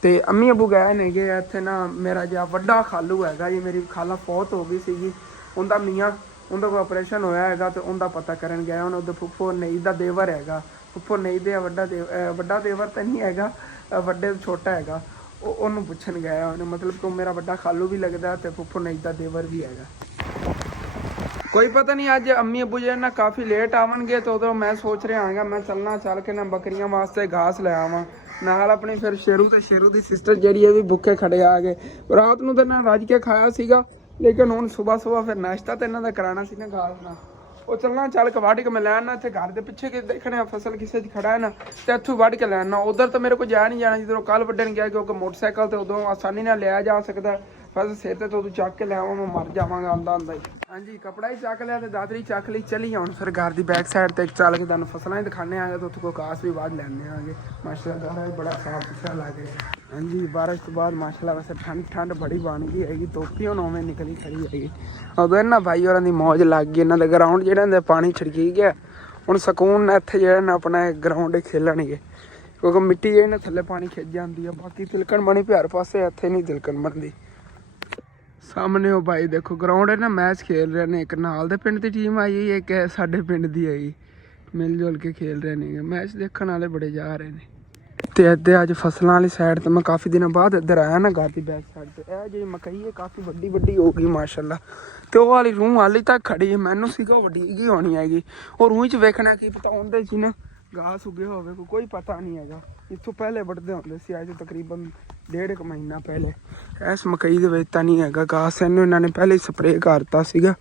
तो अम्मी अबू गए ने गए इत्थे ना, मेरा जो वड्डा खालू हैगा जी, मेरी खाला फौत हो गई सी, उनका मियाँ उनका कोई ऑपरेशन होया हैगा, तो उनका पता करन गया। उन्हें उधर फुफो नहीं दा देवर हैगा, फुफो नहीं दे वड्डा देवर तो नहीं हैगा, वड्डे छोटा हैगा, उन्होंने पुछन गया। उन्हें मतलब कि मेरा वड्डा खालू भी लगता, तो फुफो नहीं दा देवर भी हैगा। कोई पता नहीं अज अम्मी अबू जी ना काफ़ी लेट आवेंगे, तो उधरों मैं सोच रहा हाँ मैं चलना चल के ना बकरियां वास्ते घास ले आवां नाल अपनी। फिर शेरू दी सिस्टर जी भी भुखे खड़े आ गए। रात नूं तो ना रज के खाया सीगा, लेकिन हुण सुबह फिर नाश्ता तो इन्हां दा कराना सी ना घास ना। वो चलना चल के वढ़ के मैं लैना, इत्थे घर के पिछे कि देखने फसल किसे खड़ा है ना, तो इत्थों वढ़ के लैना। उधर तो मेरे को जाया नहीं जाना जिधरों कल वड्डन गया, क्योंकि मोटरसाइकिल तो उदों आसानी नाल लिया जा सकता है, बस सिर ते तो उदों चक के लियावां मैं मर जावांगा आंदा आंदा ही। हाँ जी कपड़ा ही चक लिया, तो दादरी चक ली, चली हुण फिर घर की बैक साइड ते चल के तुहानूं फसलां ही दिखाने आगे, तो उत्थों कोई घास भी वढ़ लैने आगे। माशाअल्लाह बड़ा साफ सुथरा लग रहा। हाँ जी बारिश तो बाद माशाअल्लाह वैसे ठंड बड़ी बन गई हैगी, धुप्प ही हुण उवें निकली खड़ी हैगी। उदों इन्हां भाई होरां दी मौज लग गई, इन्हां दे ग्राउंड जिहड़े हुंदे पानी छिड़की गया, हुण सकून इत्थे जिहड़े ने अपना ग्राउंड खेलणगे, क्योंकि मिट्टी जिहड़ी ने थल्ले पानी खिच जाती है। बाकी तिलकण बनी भी हर पासे, इत्थे नहीं तिलकण बनती। सामने वो भाई देखो ग्राउंड है ना, मैच खेल रहे हैं, एक नाल दे पिंड की टीम आई है, एक साडे पिंड दी आई, मिल जुल के खेल रहे हैं। मैच देखने वाले बड़े जा रहे हैं। ਤੇ ਇੱਥੇ ਅੱਜ ਫਸਲਾਂ ਵਾਲੀ ਸਾਈਡ ਤੇ ਮੈਂ ਕਾਫੀ ਦਿਨਾਂ ਬਾਅਦ ਇੱਧਰ ਆਇਆ ਨਾ ਘਰ ਦੀ ਬੈਕ ਸਾਈਡ ਤੇ। ਇਹ ਜਿਹੜੀ ਮਕਈ ਹੈ ਕਾਫੀ ਵੱਡੀ ਵੱਡੀ ਹੋ ਗਈ ਮਾਸ਼ਾਅੱਲਾ। ਤੇ ਉਹ ਵਾਲੀ ਰੂਹ ਹਾਲੇ ਤੱਕ ਖੜੀ ਹੈ, ਮੈਨੂੰ ਸੀਗਾ ਉਹ ਵੱਡੀ ਕੀ ਹੋਣੀ ਹੈਗੀ। ਉਹ ਰੂਹ 'ਚ ਵੇਖਣਾ ਕੀ ਪਤਾ ਉਹਦੇ 'ਚ ਨਾ घास उगे होवे कोई पता नहीं हैगा। इतों पहले बढ़ते होंगे सी, अज तकरीबन 1.5 महीना पहले। इस मकई दे विच तां नहीं हैगा घास, इन्हों इन्होंने पहले ही स्प्रे करता सीगा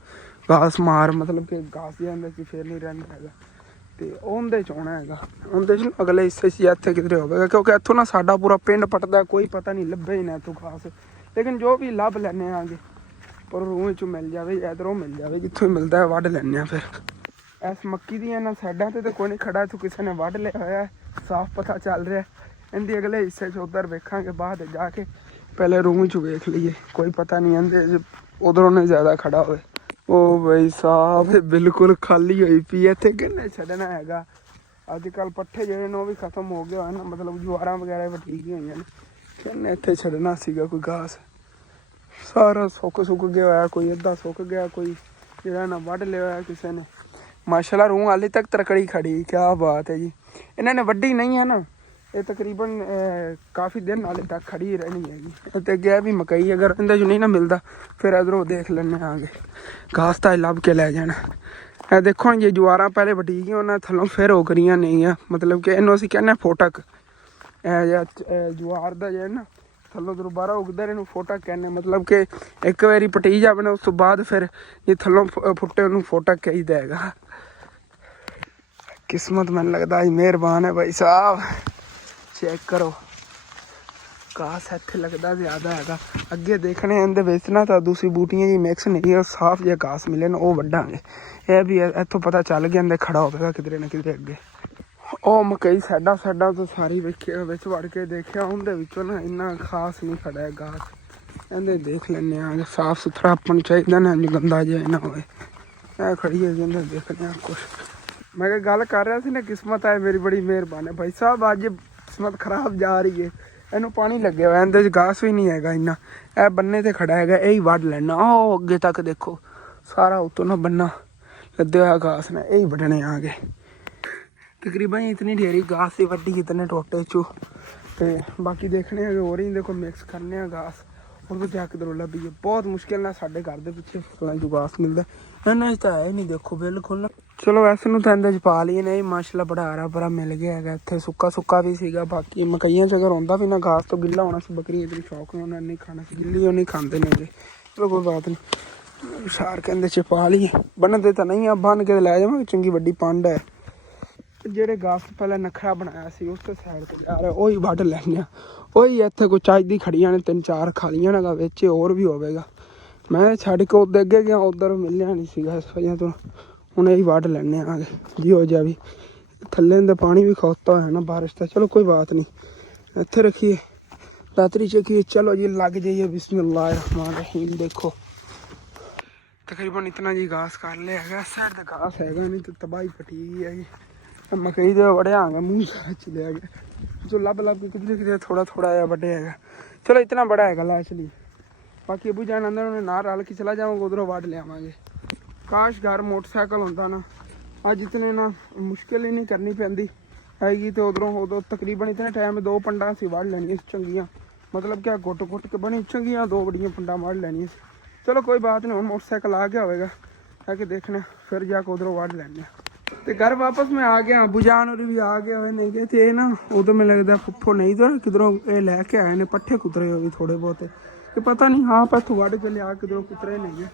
घास मार, मतलब कि घास जे अंदर फिर नहीं रहिंदा हैगा। ते उहदे च आउणा हैगा, उहदे च अगले हिस्से च इत्थे किधरे होवेगा, क्योंकि इत्थों ना साडा पूरा पिंड पटदा, कोई पता नहीं लभे ही ना इत्थों घास। लेकिन जो भी लभ लैने आगे पर रूह चों मिल जाए, इधरों मिल जाए, जित्थों मिलता है वढ लैने फिर। इस मक्की दी इन्हां साइडां ते कोई नहीं खड़ा, इत्थों किसी ने वढ लिया होया, साफ पता चल रहा है। इनके अगले हिस्से च उधर वेखांगे बाद जाके, पहले रूह च वेख लीए, कोई पता नहीं इहदे उधरों ने ज़्यादा खड़ा होए। ओ भाई साहब बिल्कुल खाली हुई पई है, इत्थे किन्ने छड्डना हैगा। अजकल पट्ठे जेहड़े ने वो भी खत्म हो गए हैं ना, मतलब ज्वारां वगैरह भी ठीक ही होईयां ने, किन्ने इत्थे छड्डना सीगा कोई घास। सारा सुक गया होया, कोई अद्धा सुक गया, कोई जेहड़ा ना वढ लिया होया किसी ने। माशाल्लाह रूह हाले तक तरकड़ी खड़ी, क्या बात है जी। इन्होंने वड्डी नहीं है ना, ये तकरीबन काफ़ी दिन हाले तक खड़ी रहनी हैगी। तो अगे भी मकई अगर इहदे चों नहीं ना मिलता फिर इधरों देख लेने आगे, घास तां लभ के लै जाना। ए देखो जे ज्वारां पहले वटीगियां उन्हां थल्लों फिर हो करियां नहीं है, मतलब कि इन्हूं असीं कहने फोटक। ज्वार दा जे ना थल्लों दोबारा उगदा इहनूं फोटक कहने, मतलब कि एक बारी पटी जावे उस तो बाद फिर जे थल्लों फुट्टे उन्हूं फोटक कहीदा हैगा। किस्मत मैनूं लगदा अज मेहरबान है भाई साहब। चेक करो घास इत्थे लगदा ज़्यादा हैगा, अगे देखने इहदे विच ना तां दूसरी बूटियां जी मिक्स नहीं है, साफ जिहा घास मिले ना ओह वड्डांगे। यह भी इत्थों पता चल गया इहदे खड़ा होवेगा किधरे ना किधरे अगे। ਉਹ मकई साइडा तो सारी वेखिया विच वड़ के देखिया, उहदे विचों ना इन्ना खास नहीं खड़ा है घास। इहदे देख लैने आ, साफ सुथरा अपन नूं चाहीदा ना, गंदा जिहा ना होवे। ए खड़ी है इहदे देखने कुछ। मैं गल कर रहा सी ना, किस्मत है मेरी बड़ी मेहरबान है भाई साहब। अज किस्मत खराब जा रही है, इनू पानी लगे हुआ, इहदे घास भी नहीं हैगा इन्ना। ए बन्ने ते खड़ा हैगा, यही वढ लैना। ओ अगे तक देखो सारा उतों ना बन्ना लद्दे हुआ घास ने, यही वढने आगे। तकरीबन इतनी ढेरी घास सी वड्डी इतने टोटे चो। ते बाकी देखने और ही देखो मिक्स करने घास, और तो क्या किधरों लभी है। बहुत मुश्किल ना साढ़े घर के पिछे फसलों जो घास मिलता इन्ना तो है ही नहीं, देखो बिल्कुल ना। चलो वैसे नूं तां इहदे च पा लईए नहीं, माशाल्लाह बड़ा हरा भरा मिल गया है। इत्थे सुक्का सुक्का भी सीगा, बाकी मकईयां च अगर होंदा भी ना घास तो गिल्ला होना सी। बकरियां इतनी शौक ने उन्होंने नहीं खाना सी, गिल्ली नहीं खाते नहीं। चलो कोई बात नहीं, शार के इहदे च पा लईए। बनते तो नहीं, आप बन के लै जावांगे, चंगी वड्डी पंड है। ਜਿਹੜੇ घास पहले नखरा बनाया सी उस साइड ते जा रहा, वही वढ लैने। वही इत्थे कोई चाही दी खड़ियां ने 3-4 खालियां ने, विच होर भी होवेगा। मैं छड्ड के उधर अगे गया, उधर मिलिया नहीं सीगा, इस वजह तो हुण यही वढ लैने आगे जी हो जा भी। थल्ले अंदर पानी भी खौता होया ना बारिश का। चलो कोई बात नहीं, इत्थे रखिए रात्रि चखिए। चलो जी लग जाइए, बिस्मिल्लाह रहमान रहीम। देखो तकरीबन इतना जी घास कर लिया है, साइड ते घास हैगा नहीं तो तबाही पटी गई है। मकई दे वड़िया आ गया, मुँह सारा चलिया गया जो लब लब के किधरे किधरे थोड़ा थोड़ा या बड़े है। चलो इतना बड़ा है ला चलिए। बाकी अबू जान अंदर उन्हें ना रल के चला जाऊँगा, उधरों वढ लियावांगे। काश घर मोटरसाइकिल होंदा ना, अज इतने ना मुश्किल ही नहीं करनी पैंदी हैगी। तो उधरों तकरीबन इतने टाइम 2 पंडा असीं वढ लैनियां चंगियां, मतलब क्या गुट गुट के बनी चंगियां 2 बड़ियां पंडा वढ लैनियां। चलो कोई बात नहीं, हुण मोटरसाइकिल आ गया होवेगा, है कि देखने फिर जाके उधरों वढ लैने। तो घर वापस मैं आ गया, अबू जान और भी आ गया हुए नहीं गए थे ना। उधर में लगता फुफ्फो नहीं तो किधरों ये लैके आए ने पट्ठे कुतरे हो भी थोड़े बहुत, कि पता नहीं हाँ पर वढ के लिया किधरों कुतरे नहीं है।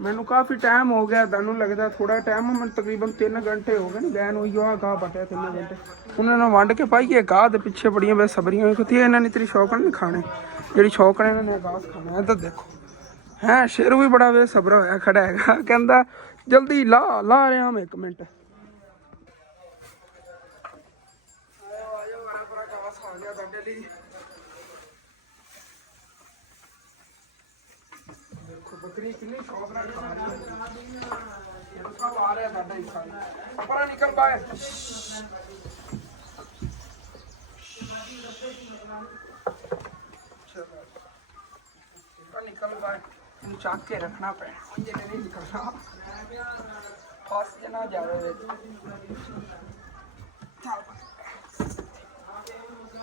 मैनू काफ़ी टाइम हो गया, तैनूं लगता थोड़ा टाइम, मैं तकरीबन 3 घंटे हो गए ना गैन हुई आ गाह पट्टिया 3 घंटे। उन्होंने वंड के पाइए गाह के पिछे बड़ियां बेसबरियां हुई कुत्ती। इन्होंने तेरी शौक नहीं खाने, जी शौक ने इन्होंने घास खाना है। तो देखो है शेर भी बड़ा बेसबरा होया खड़ा है, कहता जल्दी ला रहा हम 1 मिनट। देखो बकरी कितनी शौक नाल खा रही है, सब आ रहा है साडा हिस्सा। अपना निकल बाहर, निकल बाहर, चाक के रखना पैना, मुझे नहीं निकलना, फंस जना जावे।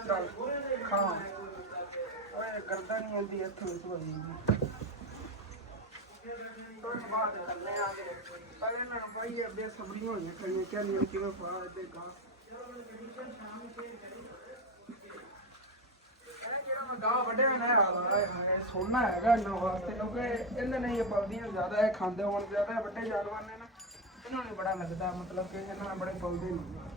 ਚੱਲ ਖਾ ਓਏ ਕਰਦਾ ਨਹੀਂ ਆਉਂਦੀ ਇੱਥੋਂ ਇਸ ਵਾਰੀ ਤੋਂ ਬਾਅਦ ਕਰਨੇ ਆ ਗਏ ਪਹਿਲੇ ਨਾ ਭਾਈ ਇਹ ਬੇਸਬਰੀ ਹੋਣੀ ਕਰੀਏ ਕਹਿੰਦੇ ਕਿਵੇਂ ਪਾ ਦੇ ਗਾ ਗਾ ਵੱਡੇ ਨੇ ਸੋਨਾ ਹੈਗਾ ਇਹਨਾਂ ਵਾਸਤੇ ਕਿਉਂਕਿ ਇਹਨਾਂ ਨੇ ਇਹ ਪਲਦੀਆਂ ਜ਼ਿਆਦਾ ਇਹ ਖਾਂਦੇ ਹੋਣ ਜ਼ਿਆਦਾ ਵੱਡੇ ਜਾਨਵਰ ਨੇ ਨਾ ਇਹਨਾਂ ਨੂੰ ਬੜਾ ਲੱਗਦਾ ਮਤਲਬ ਕਿ ਇਹਨਾਂ ਨਾਲ ਬੜੇ ਪਲਦੇ ਨੇ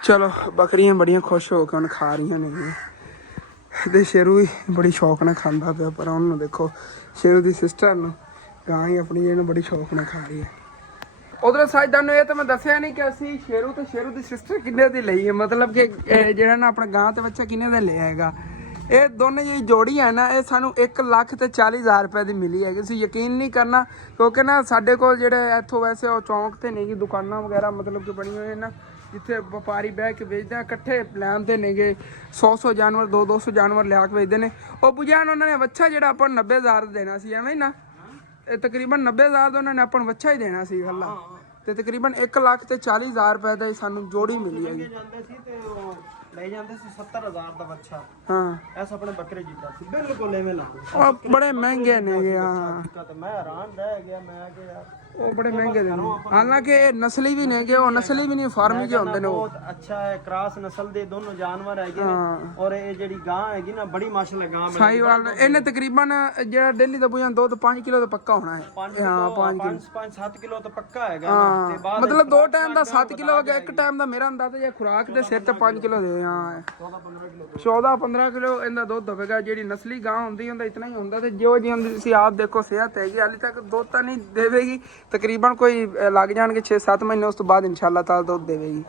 ਚਲੋ ਬੱਕਰੀਆਂ ਬੜੀਆਂ ਖੁਸ਼ ਹੋ ਕੇ ਹੁਣ ਖਾ ਰਹੀਆਂ ਨੇ ਤੇ ਸ਼ੇਰੂ ਵੀ ਬੜੀ ਸ਼ੌਕ ਨਾਲ ਖਾਂਦਾ ਪਿਆ ਪਰ ਉਹਨੂੰ ਦੇਖੋ ਸ਼ੇਰੂ ਦੀ ਸਿਸਟਰ ਨੂੰ ਗਾਂ ਹੀ ਆਪਣੀ ਇਹਨੂੰ ਬੜੀ ਸ਼ੌਕ ਨਾਲ ਖਾ ਰਹੀ ਹੈ ਉਧਰ ਸਾਈਦਾਂ ਨੂੰ ਇਹ ਤਾਂ ਮੈਂ ਦੱਸਿਆ ਨਹੀਂ ਕਿ ਅਸੀਂ ਸ਼ੇਰੂ ਤੇ ਸ਼ੇਰੂ ਦੀ ਸਿਸਟਰ ਕਿੰਨੇ ਦੀ ਲਈ ਹੈ ਮਤਲਬ ਕਿ ਜਿਹੜਾ ਨਾ ਆਪਣਾ ਗਾਂ ਤੇ ਬੱਚਾ ਕਿੰਨੇ ਦਾ ਲਿਆ ਹੈਗਾ ਇਹ ਦੋਨੇ ਜਿਹੜੀ ਜੋੜੀ ਹੈ ਨਾ ਇਹ ਸਾਨੂੰ 1,40,000 ਰੁਪਏ ਦੀ ਮਿਲੀ ਹੈਗੀ ਤੁਸੀਂ ਯਕੀਨ ਨਹੀਂ ਕਰਨਾ ਕਿਉਂਕਿ ਨਾ ਸਾਡੇ ਕੋਲ ਜਿਹੜੇ ਇੱਥੋਂ ਵੈਸੇ ਉਹ ਚੌਂਕ ਤੇ ਨੇਗੀ ਦੁਕਾਨਾਂ ਵਗੈਰਾ ਮਤਲਬ ਕਿ ਬਣੀਆਂ ਹੋਈਆਂ ਨਾ ਜਿੱਥੇ ਵਪਾਰੀ ਬਹਿ ਕੇ ਵੇਚਦੇ ਆ ਇਕੱਠੇ ਲੈਂਦੇ ਨੇਗੇ 100 ਜਾਨਵਰ 200 ਜਾਨਵਰ ਲਿਆ ਕੇ ਵੇਚਦੇ ਨੇ ਉਹ ਬੁਝਾਣ ਉਹਨਾਂ ਨੇ ਵੱਛਾ ਜਿਹੜਾ ਆਪਾਂ ਨੂੰ 90,000 ਦੇਣਾ ਸੀ ਐਵੇਂ ਹੀ ਨਾ ਇਹ ਤਕਰੀਬਨ 90,000 ਦਾ ਉਹਨਾਂ ਨੇ ਆਪਾਂ ਨੂੰ ਵੱਛਾ ਹੀ ਦੇਣਾ ਸੀ ਹੱਲਾ ਤੇ ਤਕਰੀਬਨ 1,40,000 ਰੁਪਏ ਦਾ ਸਾਨੂੰ ਜੋੜੀ ਮਿਲੀ ਹੈਗੀ ਜਾਂਦੇ ਸੀ ਤੇ ਉਹ ਲੈ ਜਾਂਦੇ ਸੀ 70,000 ਦਾ ਬੱਚਾ ਹਾਂ ਐਸ ਆਪਣੇ ਬੱਕਰੇ ਜਿੱਤਾ ਸੀ ਬਿਲਕੁਲ ਐਵੇਂ ਨਾ ਉਹ ਬੜੇ ਮਹਿੰਗੇ ਨੇਗੇ ਹਾਂ ਤੇ ਮੈਂ ਹੈਰਾਨ ਰਹਿ ਗਿਆ ਮੈਂ ਕਿ ਯਾਰ ਉਹ ਬੜੇ ਮਹਿੰਗੇ ਦੇ ਨੇ ਹਾਲਾਂਕਿ ਇਹ ਨਸਲੀ ਵੀ ਨੇਗੇ ਉਹ ਨਸਲੀ ਵੀ ਨਹੀਂ ਫਾਰਮੀ ਜਿਹੇ ਹੁੰਦੇ ਨੇ ਉਹ ਬਹੁਤ ਅੱਛਾ ਹੈ ਕ੍ਰਾਸ ਨਸਲ ਦੇ ਦੋਨੋਂ ਜਾਨਵਰ ਹੈਗੇ ਨੇ ਔਰ ਇਹ ਜਿਹੜੀ ਗਾਂ ਹੈਗੀ ਨਾ ਬੜੀ ਮਾਸ਼ਾਅੱਲਾ ਗਾਂ ਹੈ ਸਾਈਵਾਲ ਇਹਨੇ ਤਕਰੀਬਨ ਜਿਹੜਾ ਦਿੱਲੀ ਦਾ ਬੁਝਾਂ 2 ਤੋਂ 5 ਕਿਲੋ ਦਾ ਪੱਕਾ ਹੋਣਾ ਹੈ ਹਾਂ 5-7 ਕਿਲੋ ਤਾਂ ਪੱਕਾ ਹੈਗਾ ਤੇ ਬਾਅਦ ਮਤਲਬ 2 ਟਾਈਮ ਦਾ 7 ਕਿਲੋ ਹੋ ਗਿਆ ਇੱਕ ਟਾਈਮ ਦਾ ਮੇਰਾ ਅੰਦਾਜ਼ਾ ਜੇ ਖੁਰਾਕ ਦੇ ਸਿਰ ਤੇ 5 ਕਿਲੋ ਦੇ ਹਾਂ 14-15 ਕਿਲੋ ਇਹਦਾ ਦੁੱਧ ਹੋਵੇਗਾ ਜਿਹੜੀ ਨਸਲੀ ਗਾਂ ਹੁੰਦੀ ਹੁੰਦਾ ਇਤਨਾ ਹੀ ਹੁੰਦਾ ਤੇ ਜੋ ਜੀ ਹੁੰਦੀ ਤੁਸੀਂ ਆਪ ਦੇਖੋ ਸਿਹਤ ਹੈਗੀ ਹਾਲੇ ਤੱਕ ਦੁੱਧ ਤਾਂ ਨਹੀਂ ਦੇਵੇਗੀ ਤਕਰੀਬਨ ਕੋਈ ਲੱਗ ਜਾਣਗੇ 6-7 ਮਹੀਨੇ ਉਸ ਤੋਂ ਬਾਅਦ ਇਨਸ਼ਾਅੱਲਾ ਤਾਲਾ ਦੁੱਧ ਦੇਵੇਗੀ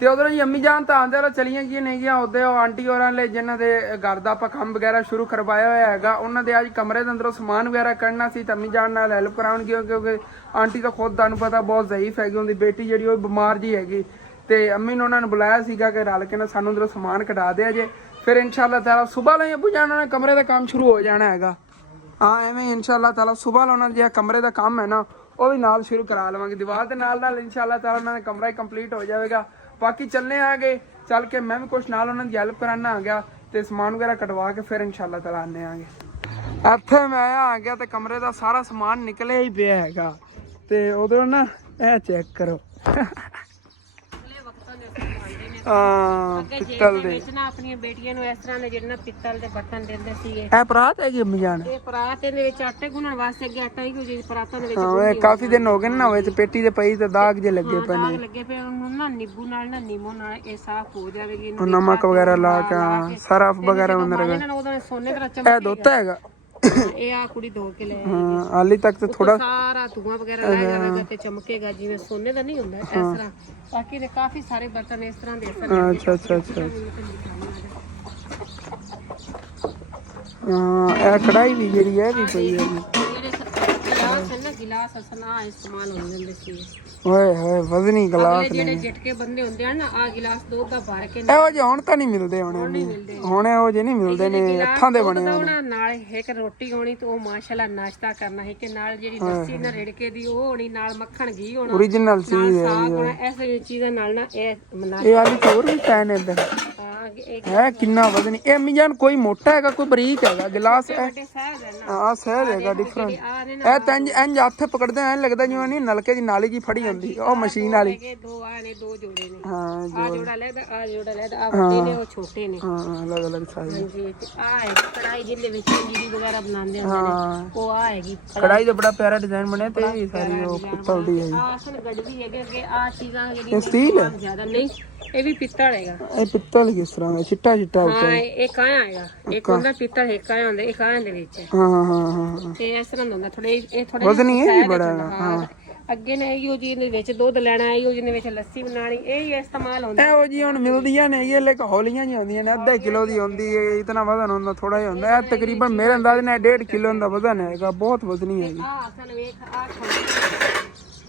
ਤੇ ਉਧਰੋਂ ਜੀ ਅੰਮੀ ਜਾਨ ਤਾਂ ਆਂਦੇ ਵਾਲਾ ਚਲੀਆਂ ਗਈਆਂ ਨਹੀਂ ਗਿਆ ਉਹਦੇ ਉਹ ਆਂਟੀ ਹੋਰਾਂ ਲਈ ਜਿਨ੍ਹਾਂ ਦੇ ਘਰ ਦਾ ਆਪਾਂ ਕੰਮ ਵਗੈਰਾ ਸ਼ੁਰੂ ਕਰਵਾਇਆ ਹੋਇਆ ਹੈਗਾ ਉਹਨਾਂ ਦੇ ਅੱਜ ਕਮਰੇ ਦੇ ਅੰਦਰੋਂ ਸਮਾਨ ਵਗੈਰਾ ਕੱਢਣਾ ਸੀ ਤਾਂ ਅੰਮੀ ਜਾਨ ਨਾਲ ਹੈਲਪ ਕਰਾਉਣਗੇ ਕਿਉਂਕਿ ਆਂਟੀ ਤਾਂ ਖੁਦ ਤੁਹਾਨੂੰ ਪਤਾ ਬਹੁਤ ਜ਼ਈਫ ਹੈਗੀ ਉਹਦੀ ਬੇਟੀ ਜਿਹੜੀ ਉਹ ਬਿਮਾਰ ਜੀ ਹੈਗੀ ਤੇ ਅੰਮੀ ਨੇ ਉਹਨਾਂ ਨੂੰ ਬੁਲਾਇਆ ਸੀਗਾ ਕਿ ਰਲ ਕੇ ਨਾ ਸਾਨੂੰ ਅੰਦਰੋਂ ਸਮਾਨ ਕਢਾ ਦਿਆ ਜੇ ਫਿਰ ਇਨਸ਼ਾਅੱਲਾ ਤਾਲਾ ਸਵੇਰ ਲਈ ਅੱਬੂ ਜਾਨ ਨੇ ਕਮਰੇ ਦਾ ਕੰਮ ਸ਼ੁਰੂ ਹੋ ਜਾਣਾ ਹੈਗਾ ਹਾਂ ਐਵੇਂ ਇਨਸ਼ਾਅੱਲਾ ਤਾਲਾ ਸਵੇਰ ਉਹਨਾਂ ਜਿਹੜਾ ਕਮਰੇ ਦਾ ਕੰਮ ਹੈ ਨਾ ਉਹ ਵੀ ਨਾਲ ਸ਼ੁਰੂ ਕਰਾ ਲਵਾਂਗੇ ਦੀਵਾਰ ਦੇ ਨਾਲ ਨਾਲ ਇਨਸ਼ਾਅੱਲਾ ਤਾਲਾ ਉਹਨਾਂ ਦਾ ਕਮਰਾ ਹੀ ਕੰਪਲੀਟ ਹੋ ਜਾਵੇਗਾ ਬਾਕੀ ਚੱਲਨੇ ਆਗੇ ਚੱਲ ਕੇ ਮੈਂ ਵੀ ਕੁਛ ਨਾਲ ਉਹਨਾਂ ਦੀ ਹੈਲਪ ਕਰਾਨਾ ਆ ਗਿਆ ਤੇ ਸਮਾਨ ਵਗੈਰਾ ਕਟਵਾ ਕੇ ਫਿਰ ਇਨਸ਼ਾਅੱਲਾ ਤਾਲਾ ਆਨੇ ਆਗੇ ਇੱਥੇ ਮੈਂ ਆ ਗਿਆ ਤੇ ਕਮਰੇ ਦਾ ਸਾਰਾ ਸਮਾਨ ਨਿਕਲਿਆ ਹੀ ਪਿਆ ਹੈਗਾ ਤੇ ਉਧਰੋਂ ਨਾ ਇਹ ਚੈੱਕ ਕਰੋ ਪਿੱਤਲ ਦੇ ਵਿੱਚ ਨਾ ਆਪਣੀਆਂ ਬੇਟੀਆਂ ਨੂੰ ਇਸ ਤਰ੍ਹਾਂ ਦੇ ਜਿਹੜੇ ਨਾ ਪਿੱਤਲ ਦੇ ਬਰਤਨ ਦਿੰਦੇ ਸੀਗੇ ਇਹ ਪਰਾਤ ਹੈਗੀ ਅੰਮੀ ਜਾਨ ਇਹ ਪਰਾਤ ਇਹਦੇ ਵਿੱਚ ਆਟੇ ਗੁੰਨਣ ਵਾਸਤੇ ਅੱਗੇ ਆਟਾ ਹੀ ਕੋਈ ਜੀ ਪਰਾਤਾਂ ਦੇ ਵਿੱਚ ਹਾਂ ਇਹ ਕਾਫੀ ਦਿਨ ਹੋ ਗਏ ਨਾ ਹੋਏ ਤੇ ਪੇਟੀ ਤੇ ਪਈ ਤੇ ਦਾਗ ਜੇ ਲੱਗੇ ਪਏ ਦਾਗ ਨੇ ਲੱਗੇ ਪਏ ਉਹਨੂੰ ਨਾ ਨਿੰਬੂ ਨਾਲ ਨਾ ਨੀਮੋ ਨਾਲ ਇਹ ਸਾਫ਼ ਹੋ ਜਾਵੇਗੀ ਨਮਕ ਵਗੈਰਾ ਲਾ ਕੇ ਸਰਫ ਵਗੈਰਾ ਅੰਦਰ ਇਹਨਾਂ ਨੂੰ ਉਹਦਾ ਸੋਨੇ ਦਾ ਇਹ ਦੋਤਾ ਹੈਗਾ ਇਹ ਆ ਕੁੜੀ ਧੋ ਕੇ ਲੈ ਹਾਂ ਹਾਲੀ ਤੱਕ ਤੇ ਥੋੜਾ ਸਾਰਾ ਧੂਆਂ ਵਗੈਰਾ ਲੈ ਜਾਵੇਗਾ ਤੇ ਚਮਕੇਗਾ ਜਿਵੇਂ ਸੋਨੇ ਦਾ ਨਹੀਂ ਹੁੰਦਾ ਇਸ ਤਰ੍ਹਾਂ ਬਾਕੀ ਦੇ ਕਾਫੀ ਸਾਰੇ ਬਰਤਨ ਇਸ ਤਰ੍ਹਾਂ ਦੇ ਅੱਛਾ ਹਾਂ ਇਹ ਕੜਾਈ ਵੀ ਜਿਹੜੀ ਹੈ ਵੀ ਪਈ ਹੈ ਜਿਹੜੇ ਗਿਲਾਸ ਹੈ ਨਾ ਗਿਲਾਸ ਅਸਲ ਆ ਇਸਤੇਮਾਲ ਹੋ ਜਾਂਦੇ ਸੀ ਓਏ ਹੋਏ ਵਜ਼ਨੀ ਗਲਾਸ ਜਿਹੜੇ ਝਟਕੇ ਬੰਦੇ ਹੁੰਦੇ ਹਨ ਨਾ ਆ ਗਿਲਾਸ ਦੁੱਧ ਦਾ ਭਰ ਕੇ ਇਹੋ ਜਿਹੇ ਹੁਣ ਤਾਂ ਨਹੀਂ ਮਿਲਦੇ ਹੁਣ ਇਹੋ ਜਿਹੇ ਨਹੀਂ ਮਿਲਦੇ ਨੇ ਹੱਥਾਂ ਦੇ ਬਣੇ ਹੋਣਾ ਨਾਲ ਇੱਕ ਰੋਟੀ ਹੋਣੀ ਤੇ ਉਹ ਮਾਸ਼ਾਅੱਲਾ ਨਾਸ਼ਤਾ ਕਰਨਾ ਹੈ ਕਿ ਨਾਲ ਜਿਹੜੀ ਲੱਸੀ ਨਾ ਰਿੜਕੇ ਦੀ ਉਹ ਹੋਣੀ ਨਾਲ ਮੱਖਣ ਘੀ ਹੋਣਾ ਓਰੀਜਨਲ ਚੀਜ਼ ਹੈ ਸਾਗ ਹੋਣਾ ਐਸੇ ਚੀਜ਼ਾਂ ਨਾਲ ਨਾ ਇਹ ਵਾਲੀ ਹੋਰ ਵੀ ਪੈਨ ਇੱਧਰ ਹੈ ਕਿੰਨਾ ਵਜ਼ਨੀ ਇਹ ਅੰਮੀ ਜਾਨ ਕੋਈ ਮੋਟਾ ਹੈਗਾ ਕੋਈ ਬਰੀਕ ਹੈਗਾ ਗਿਲਾਸ ਹਾਂ ਸਹਿਜ ਹੈਗਾ ਡਿਫਰੈਂਟ ਇਹ ਤਾਂ ਇੰਜ ਹੱਥ ਪਕੜਦੇ ਐ ਲੱਗਦਾ ਜਿਵੇਂ ਨਹੀਂ ਨਲਕੇ ਦੀ ਨਾਲੀ ਜੀ ਫੜੀ ਹੁੰਦੀ ਉਹ ਮਸ਼ੀਨ ਵਾਲੀ ਦੋ ਆ ਨੇ ਦੋ ਜੋੜੇ ਨੇ ਹਾਂ ਆ ਜੋੜਾ ਲੈਦਾ ਆ ਜੋੜਾ ਲੈਦਾ ਆ ਵੱਡੇ ਨੇ ਉਹ ਛੋਟੇ ਨੇ ਹਾਂ ਅਲੱਗ ਅਲੱਗ ਸਾਈਜ਼ ਹਾਂਜੀ ਤੇ ਆ ਹੈ ਕੜਾਈ ਜਿਹਦੇ ਵਿੱਚ ਜੀਰੀ ਵਗੈਰਾ ਬਣਾਉਂਦੇ ਹੁੰਦੇ ਨੇ ਉਹ ਆ ਹੈਗੀ ਕੜਾਈ ਦਾ ਬੜਾ ਪਿਆਰਾ ਡਿਜ਼ਾਈਨ ਬਣਿਆ ਤੇ ਇਹ ਸਾਰੀ ਉਹ ਪਿੱਤਲ ਦੀ ਹੈ ਆ ਅਸਲ ਗੜਵੀ ਹੈਗੇ ਅੱਗੇ ਆ ਚੀਜ਼ਾਂ ਇਹ ਸਟੀਲ ਹੈ ਜ਼ਿਆਦਾ ਨਹੀਂ ਇਹ ਵੀ ਪਿੱਤਲ ਹੈਗਾ ਇਹ ਪਿੱਤਲ ਕਿਸ ਤਰ੍ਹਾਂ ਦਾ ਚਿੱਟਾ ਹਾਂ ਇਹ ਕਾਇਆ ਹੈਗਾ ਇੱਕ ਹੁੰਦਾ ਪਿੱਤਲ ਇੱਕ ਕਾਇਆ ਹੁੰਦਾ ਇਹ ਕਾਇਆ ਦੇ ਵਿੱਚ ਹਾਂ ਤੇ ਇਸ ਤਰ੍ਹਾਂ ਹੁੰਦਾ ਥੋੜੇ ਇਹ ਥੋੜੇ ਵਜ਼ਨੀ ਹੈ ਵੀ ਬੜਾ ਹਾਂ ਅੱਗੇ ਨੇ ਇਹੋ ਜੀ ਦੇ ਵਿੱਚ ਦੁੱਧ ਲੈਣਾ ਇਹੋ ਜੀ ਦੇ ਵਿੱਚ ਲੱਸੀ ਬਣਾਣੀ ਇਹ ਹੀ ਇਸਤੇਮਾਲ ਹੁੰਦਾ ਇਹੋ ਜੀ ਹੁਣ ਮਿਲਦੀਆਂ ਨੇ ਇਹ ਲੇਕ ਹੌਲੀਆਂ ਜੀ ਹੁੰਦੀਆਂ ਨੇ ਅੱਧਾ ਕਿਲੋ ਦੀ ਹੁੰਦੀ ਹੈ ਇਤਨਾ ਵਜ਼ਨ ਹੁੰਦਾ ਥੋੜਾ ਜਿਹਾ ਹੁੰਦਾ ਇਹ ਤਕਰੀਬਨ ਮੇਰੇ ਅੰਦਾਜ਼ ਨਾਲ 1.5 ਕਿਲੋ ਦਾ ਵਜ਼ਨ ਹੈਗਾ ਬਹੁਤ ਵਜ਼ਨੀ ਹੈਗੀ ਆ ਅਸਲ ਵੇਖ ਆ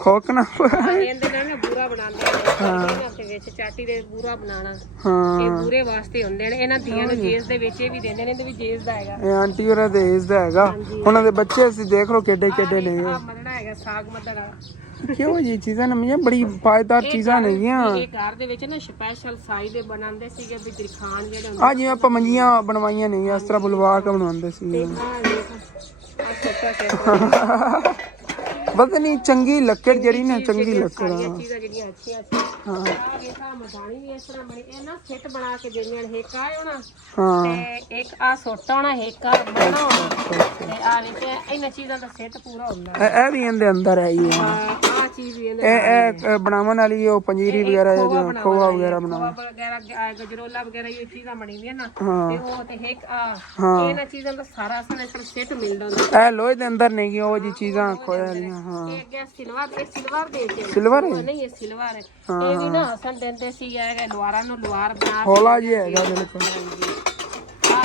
ਖੋਕਣਾ ਇਹਦੇ ਨਾਲ ਨਾ ਬੂਰਾ ਬਣਾਉਂਦੇ ਨੇ ਤੇ ਵਿੱਚ ਚਾਟੀ ਦੇ ਬੂਰਾ ਬਣਾਉਣਾ। ਹਾਂ ਇਹ ਬੂਰੇ ਵਾਸਤੇ ਹੁੰਦੇ ਨੇ। ਇਹਨਾਂ ਧੀਆਂ ਨੂੰ ਜੇਸ ਦੇ ਵਿੱਚ ਇਹ ਵੀ ਦਿੰਦੇ ਨੇ, ਇਹਦੇ ਵੀ ਜੇਸ ਦਾ ਹੈਗਾ। ਇਹ ਆਂਟੀ ਹੋਰਾਂ ਦੇ ਇਸ ਦਾ ਹੈਗਾ। ਉਹਨਾਂ ਦੇ ਬੱਚੇ ਅਸੀਂ ਦੇਖ ਲਓ ਕਿੱਡੇ ਕਿੱਡੇ ਨੇ। ਆਹ ਮੱਧਣਾ ਹੈਗਾ, ਸਾਗ ਮੱਧਣਾ। ਕਿਉਂ ਜੀ ਚੀਜ਼ਾਂ ਨੇ ਬੜੀ ਫਾਇਦਾਰ ਚੀਜ਼ਾਂ ਨੇਗੀਆਂ। ਇਹ ਘਰ ਦੇ ਵਿੱਚ ਨਾ ਸਪੈਸ਼ਲ ਸਾਈ ਦੇ ਬਣਾਉਂਦੇ ਸੀਗੇ ਵੀ ਦਿਰਖਾਨ ਜਿਹੜੇ ਹੁੰਦੇ। ਆ ਜਿਵੇਂ ਆਪਾਂ ਮੰਜੀਆਂ ਬਣਵਾਈਆਂ ਨੇ ਇਸ ਤਰ੍ਹਾਂ ਬੁਲਵਾ ਕੇ ਬਣਵਾਉਂਦੇ ਸੀ। ਆ ਛੋਟਾ ਛੋਟਾ ਪਤਾ ਨਹੀਂ ਚੰਗੀ ਲੱਕੜ ਜਿਹੜੀ ਨਾ ਚੰਗੀ ਲੱਕੜ ਸਾਰੀਆਂ ਚੀਜ਼ਾਂ ਜਿਹੜੀਆਂ ਅੱਛੀਆਂ ਸੀ। ਹਾਂ ਇਹ ਤਾਂ ਮਧਾਣੀ ਵੀ ਇਸ ਤਰ੍ਹਾਂ ਬਣੀ। ਇਹ ਨਾ ਫਿੱਟ ਬਣਾ ਕੇ ਦਿੰਦੇ ਨੇ। ਇੱਕ ਆ ਹੋਣਾ ਹਾਂ ਤੇ ਇੱਕ ਆ ਸੋਟਾ ਹੋਣਾ, ਇੱਕ ਆ ਬਣਾ ਹੋਣਾ ਤੇ ਆ ਵਿੱਚ ਇਹਨਾਂ ਚੀਜ਼ਾਂ ਦਾ ਸੈੱਟ ਪੂਰਾ ਹੁੰਦਾ। ਇਹ ਵੀ ਇਹਦੇ ਅੰਦਰ ਹੈ ਹੀ ਆ ਚੀਜ਼ ਵੀ ਇਹ ਬਣਾਉਣ ਵਾਲੀ ਉਹ ਪੰਜੀਰੀ ਵਗੈਰਾ ਜੋ ਖੋਆ ਵਗੈਰਾ ਬਣਾਉਣਾ ਵਗੈਰਾ ਗਜਰੋਲਾ ਵਗੈਰਾ ਇਹ ਚੀਜ਼ਾਂ ਬਣੀਆਂ ਨਾ ਹਾਂ ਤੇ ਉਹ ਤੇ ਇੱਕ ਆ ਇਹਨਾਂ ਚੀਜ਼ਾਂ ਦਾ ਸਾਰਾ ਅਸਲ ਸੈੱਟ ਮਿਲਦਾ ਹੁੰਦਾ। ਇਹ ਲੋਹੇ ਦੇ ਅੰਦਰ ਨਹੀਂ ਉਹ ਜੀ ਚੀਜ਼ਾਂ ਖੋਇਆ ਵਾਲੀਆਂ। ਹਾਂ ਇਹ ਅੱਗੇ ਸਿਲਵਰ, ਇਹ ਸਿਲਵਰ ਦੇ ਕੇ ਸਿਲਵਰ ਹੈ ਨਹੀਂ, ਇਹ ਸਿਲਵਰ ਹੈ। ਇਹ ਵੀ ਨਾ ਹਸਨ ਦਿੰਦੇ ਸੀ ਇਹ ਲੋਹਾਰਾਂ ਨੂੰ ਲੋਹਾਰ ਬਣਾ ਹੌਲਾ ਜੀ ਹੈਗਾ ਬਿਲਕੁਲ।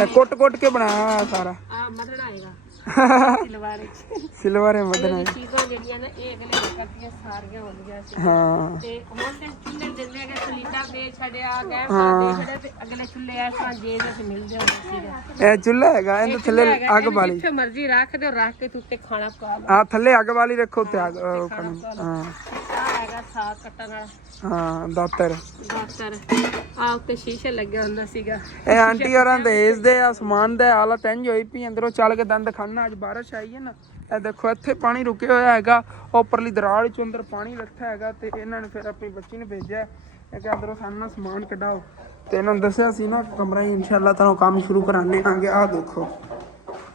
ਇਹ ਕੁੱਟ ਕੇ ਬਣਾਇਆ ਹੋਇਆ ਸਾਰਾ। ਆ ਮਦਣਾ ਹੈਗਾ ਸਿਲਵਰ ਵਿੱਚ। ਸਿਲਵਰ ਹੈ ਮਦਨ ਇਹ ਚੀਜ਼ਾਂ ਜਿਹੜੀਆਂ ਨਾ ਇਹ ਅਗਲੇ ਵਕਤ ਸਾਰੀਆਂ ਹੁੰਦੀਆਂ ਸੀ। ਹਾਂ ਤੇ ਹੁਣ ਤੇ ਚੁੱਲ੍ਹੇ ਦਿੰਦੇ ਹੈਗੇ, ਸਿਲੰਡਰ ਦੇ ਛੱਡਿਆ ਗੈਸ ਦੇ ਛੱਡੇ ਤੇ ਅਗਲੇ ਚੁੱਲ੍ਹੇ ਐਸਾ ਜੇਜ ਵਿੱਚ ਮਿਲਦੇ ਹੁੰਦੇ ਸੀਗੇ। ਇਹ ਚੁੱਲ੍ਹਾ ਹੈਗਾ ਇਹਦੇ ਥੱਲੇ ਅੱਗ ਬਾਲੀ। ਜਿੱਥੇ ਮਰਜ਼ੀ ਰੱਖ ਦਿਓ, ਰੱਖ ਕੇ ਉੱਤੇ ਖਾਣਾ ਪਕਾ ਲਓ। ਹਾਂ ਥੱਲੇ ਅੱਗ ਬਾਲੀ ਰੱਖੋ ਤੇ ਅੱਗ ਹਾਂ ਆ ਹੈਗਾ ਸਾਗ ਕੱਟਣ ਵਾਲਾ ਹਾਂ ਦਾਤਰ। ਆ ਉੱਤੇ ਸ਼ੀਸ਼ੇ ਲੱਗਿਆ ਹੁੰਦਾ ਸੀਗਾ। ਇਹ ਆਂਟੀ ਹੋਰਾਂ ਦੇ ਇਸ ਦੇ ਆਸਮਾਨ ਦਾ ਹਾਲਤ ਇੰਜ ਹੋਈ ਪਈ ਅੰਦਰੋਂ ਚੱਲ ਕੇ ਦੰਦ ਖਾਣਾ। ਅੱਜ ਬਾਰਿਸ਼ ਆਈ ਹੈ ਨਾ, ਇਹ ਦੇਖੋ ਇੱਥੇ ਪਾਣੀ ਰੁਕਿਆ ਹੋਇਆ ਹੈਗਾ। ਉੱਪਰਲੀ ਦਰਾੜ ਚ ਅੰਦਰ ਪਾਣੀ ਰੱਖਿਆ ਹੈਗਾ ਤੇ ਇਹਨਾਂ ਨੇ ਫਿਰ ਆਪਣੀ ਬੱਚੀ ਨੂੰ ਭੇਜਿਆ ਕਿ ਅੰਦਰੋਂ ਸਾਨੂੰ ਸਮਾਨ ਕਢਾਓ। ਤੇ ਇਹਨਾਂ ਨੂੰ ਦੱਸਿਆ ਸੀ ਨਾ ਕਮਰਾ ਹੀ ਇਨਸ਼ਾਅੱਲਾ ਤੁਹਾਨੂੰ ਕੰਮ ਸ਼ੁਰੂ ਕਰਾਣੇ ਆਂਗੇ। ਆਹ ਦੇਖੋ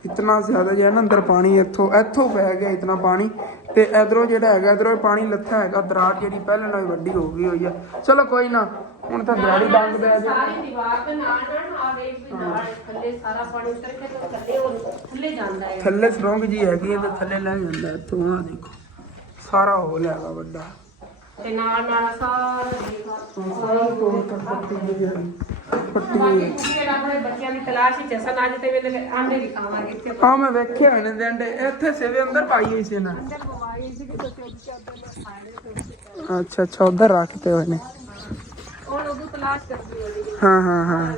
ਇਤਨਾ ਜ਼ਿਆਦਾ ਜਿਹਾ ਨਾ ਅੰਦਰ ਪਾਣੀ ਇੱਥੋਂ ਪੈ ਗਿਆ ਇਤਨਾ ਪਾਣੀ। ਤੇ ਇਧਰੋਂ ਜਿਹੜਾ ਹੈਗਾ ਇਧਰੋਂ ਪਾਣੀ ਲੱਥਾ ਹੈਗਾ। ਦਰਾੜ ਜਿਹੜੀ ਪਹਿਲਾਂ ਨਾਲੋਂ ਵੱਡੀ ਹੋ ਗਈ ਹੋਈ ਆ। ਚਲੋ ਕੋਈ ਨਾ, ਹੁਣ ਤਾਂ ਦਿਹਾੜੀ ਡੰਗ ਦੇ ਸਾਰੀ ਦੀਵਾਰ ਦੇ ਨਾਲ ਆ ਵੇਖ ਵੀ ਨਾਲ ਥੱਲੇ ਸਾਰਾ ਪਾਣੀ ਉਤਰ ਕੇ ਤੇ ਥੱਲੇ ਜਾਂਦਾ ਹੈ। ਥੱਲੇ ਸਰੋਂਗ ਜੀ ਹੈਗੀ ਹੈ ਤੇ ਥੱਲੇ ਲੈ ਜਾਂਦਾ ਇੱਥੋਂ। ਆਹ ਦੇਖੋ ਸਾਰਾ ਹੋਲ ਹੈਗਾ ਵੱਡਾ ਤੇ ਨਾਲ ਸਾਰਾ ਤੋੜ ਕੇ ਪੱਟੀ ਹੋਈ ਹੈ। ਆਪਣੇ ਬੱਚਿਆਂ ਦੀ ਤਲਾਸ਼ ਵਿੱਚ ਅਸਾਂ ਅੱਜ ਤੇ ਵੇਲੇ ਆਂਡੇ ਵੀ ਖਾਵਾਂਗੇ। ਹਾਂ ਮੈਂ ਵੇਖਿਆ ਹੋਣੇ ਦੇ ਅੰਡੇ ਇੱਥੇ ਸੇਵੇ ਅੰਦਰ ਪਾਈ ਹੋਈ ਸੀ ਨਾ। ਅੱਛਾ ਉਧਰ ਰੱਖਤੇ ਹੋਏ ਨੇ। ਹੁਣ ਉਹ ਤਲਾਸ਼ ਕਰਦੀ ਹੋਈ। ਹਾਂ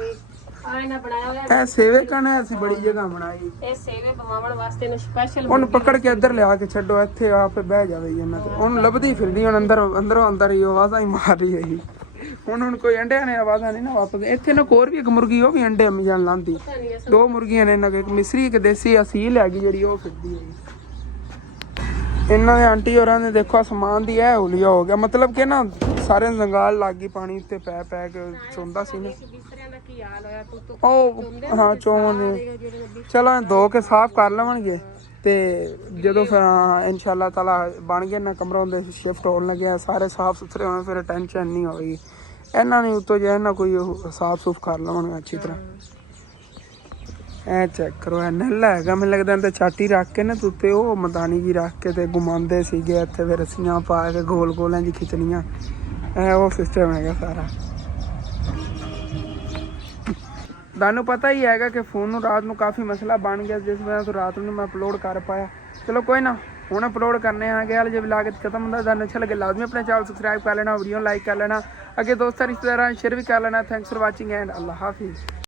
ਆ ਇਹਨਾਂ ਬਣਾਇਆ ਹੋਇਆ ਇਹ ਸੇਵੇ ਕਨੇ ਅਸੀਂ ਬੜੀ ਜਗ੍ਹਾ ਬਣਾਈ। ਇਹ ਸੇਵੇ ਬਣਾਉਣ ਵਾਸਤੇ ਨੂੰ ਸਪੈਸ਼ਲ ਉਹਨੂੰ ਪਕੜ ਕੇ ਇੱਧਰ ਲਿਆ ਕੇ ਛੱਡੋ, ਇੱਥੇ ਆਪੇ ਬਹਿ ਜਾਵੇ ਇਹਨਾਂ ਤੇ। ਉਹਨੂੰ ਲੱਭਦੀ ਫਿਰਦੀ ਹੁਣ ਅੰਦਰ ਹੀ ਆਵਾਜ਼ਾਂ ਹੀ ਮਾਰ ਰਹੀ ਹੈ। ਹੁਣ ਕੋਈ ਅੰਡਿਆਂ ਨੇ ਆਵਾਜ਼ਾਂ ਨਹੀਂ ਨਾ ਵਾਪਸ। ਇੱਥੇ ਨਾ ਹੋਰ ਵੀ ਇੱਕ ਮੁਰਗੀ ਉਹ ਵੀ ਅੰਡੇ ਅੰਮੀ ਜਾਣ ਲਾਂਦੀ। ਦੋ ਮੁਰਗੀਆਂ ਨੇ ਇਹਨਾਂ ਕੋਲ, ਇੱਕ ਮਿਸਰੀ ਇੱਕ ਦੇਸੀ ਅਸੀਲ ਹੈਗੀ ਜਿਹੜੀ ਉਹ ਫਿਰਦੀ ਹੈ। ਇਹਨਾਂ ਦੇ ਆਂਟੀ ਹੋਰਾਂ ਨੇ ਦੇਖੋ ਸਮਾਨ ਦੀ ਇਹ ਹੁਲੀਆ ਹੋ ਗਿਆ। ਮਤਲਬ ਕਿ ਨਾ ਸਾਰੇ ਜੰਗਾਲ ਲੱਗ ਗਈ ਪਾਣੀ ਉੱਤੇ ਪੈ ਕੇ ਚੋਂਦਾ ਸੀ ਨਾ ਉਹ। ਹਾਂ ਚੋਣ ਚਲੋ ਧੋ ਕੇ ਸਾਫ਼ ਕਰ ਲਵਾਂਗੇ ਤੇ ਜਦੋਂ ਫਿਰ ਇਨਸ਼ਾਅੱਲਾ ਤਾਲਾ ਬਣ ਗਿਆ ਨਾ ਕਮਰਾ ਉਹਦੇ ਸ਼ਿਫਟ ਹੋਣ ਲੱਗਿਆ ਸਾਰੇ ਸਾਫ਼ ਸੁਥਰੇ ਹੋਣ ਫਿਰ ਟੈਨਸ਼ਨ ਨਹੀਂ ਹੋਏਗੀ। ਇਹਨਾਂ ਨੇ ਉੱਤੋਂ ਜੇ ਨਾ ਕੋਈ ਸਾਫ਼ ਸੁਫ ਕਰ ਲਵਾਂਗੇ ਅੱਛੀ ਤਰ੍ਹਾਂ। ਇਹ ਚੈੱਕ ਕਰੋ ਇਹ ਨੱਲਾ ਹੈਗਾ। ਮੈਨੂੰ ਲੱਗਦਾ ਇਹਦੇ ਚਾਟੀ ਰੱਖ ਕੇ ਨਾ ਉੱਤੇ ਉਹ ਮਦਾਨੀ ਜੀ ਰੱਖ ਕੇ ਤੇ ਘੁਮਾਉਂਦੇ ਸੀਗੇ। ਇੱਥੇ ਫਿਰ ਰੱਸੀਆਂ ਪਾ ਕੇ ਗੋਲ ਗੋਲਾਂ ਜੀ ਖਿੱਚਣੀਆਂ। ਇਹ ਉਹ ਸਿਸਟਮ ਹੈਗਾ ਸਾਰਾ। ਤੁਹਾਨੂੰ ਪਤਾ ਹੀ ਹੈਗਾ ਕਿ ਫੋਨ ਨੂੰ ਰਾਤ ਨੂੰ ਕਾਫੀ ਮਸਲਾ ਬਣ ਗਿਆ ਜਿਸ ਵਜ੍ਹਾ ਤੋਂ ਰਾਤ ਨੂੰ ਮੈਂ ਅਪਲੋਡ ਕਰ ਪਾਇਆ। ਚਲੋ ਕੋਈ ਨਾ, ਹੁਣ ਅਪਲੋਡ ਕਰਨੇ ਆ ਗਿਆ ਜੇ ਵਲੌਗ ਖਤਮ ਹੁੰਦਾ। ਤੁਹਾਨੂੰ ਅੱਛਾ ਲੱਗੇ ਲਾਜ਼ਮੀ ਆਪਣੇ ਚੈਨਲ ਸਬਸਕ੍ਰਾਈਬ ਕਰ ਲੈਣਾ, ਵੀਡੀਓ ਲਾਈਕ ਕਰ ਲੈਣਾ, ਅੱਗੇ ਦੋਸਤਾਂ ਰਿਸ਼ਤੇਦਾਰਾਂ ਸ਼ੇਅਰ ਵੀ ਕਰ ਲੈਣਾ। ਥੈਂਕਸ ਫॉर वाचिंग एंड अल्लाह हाफिज़।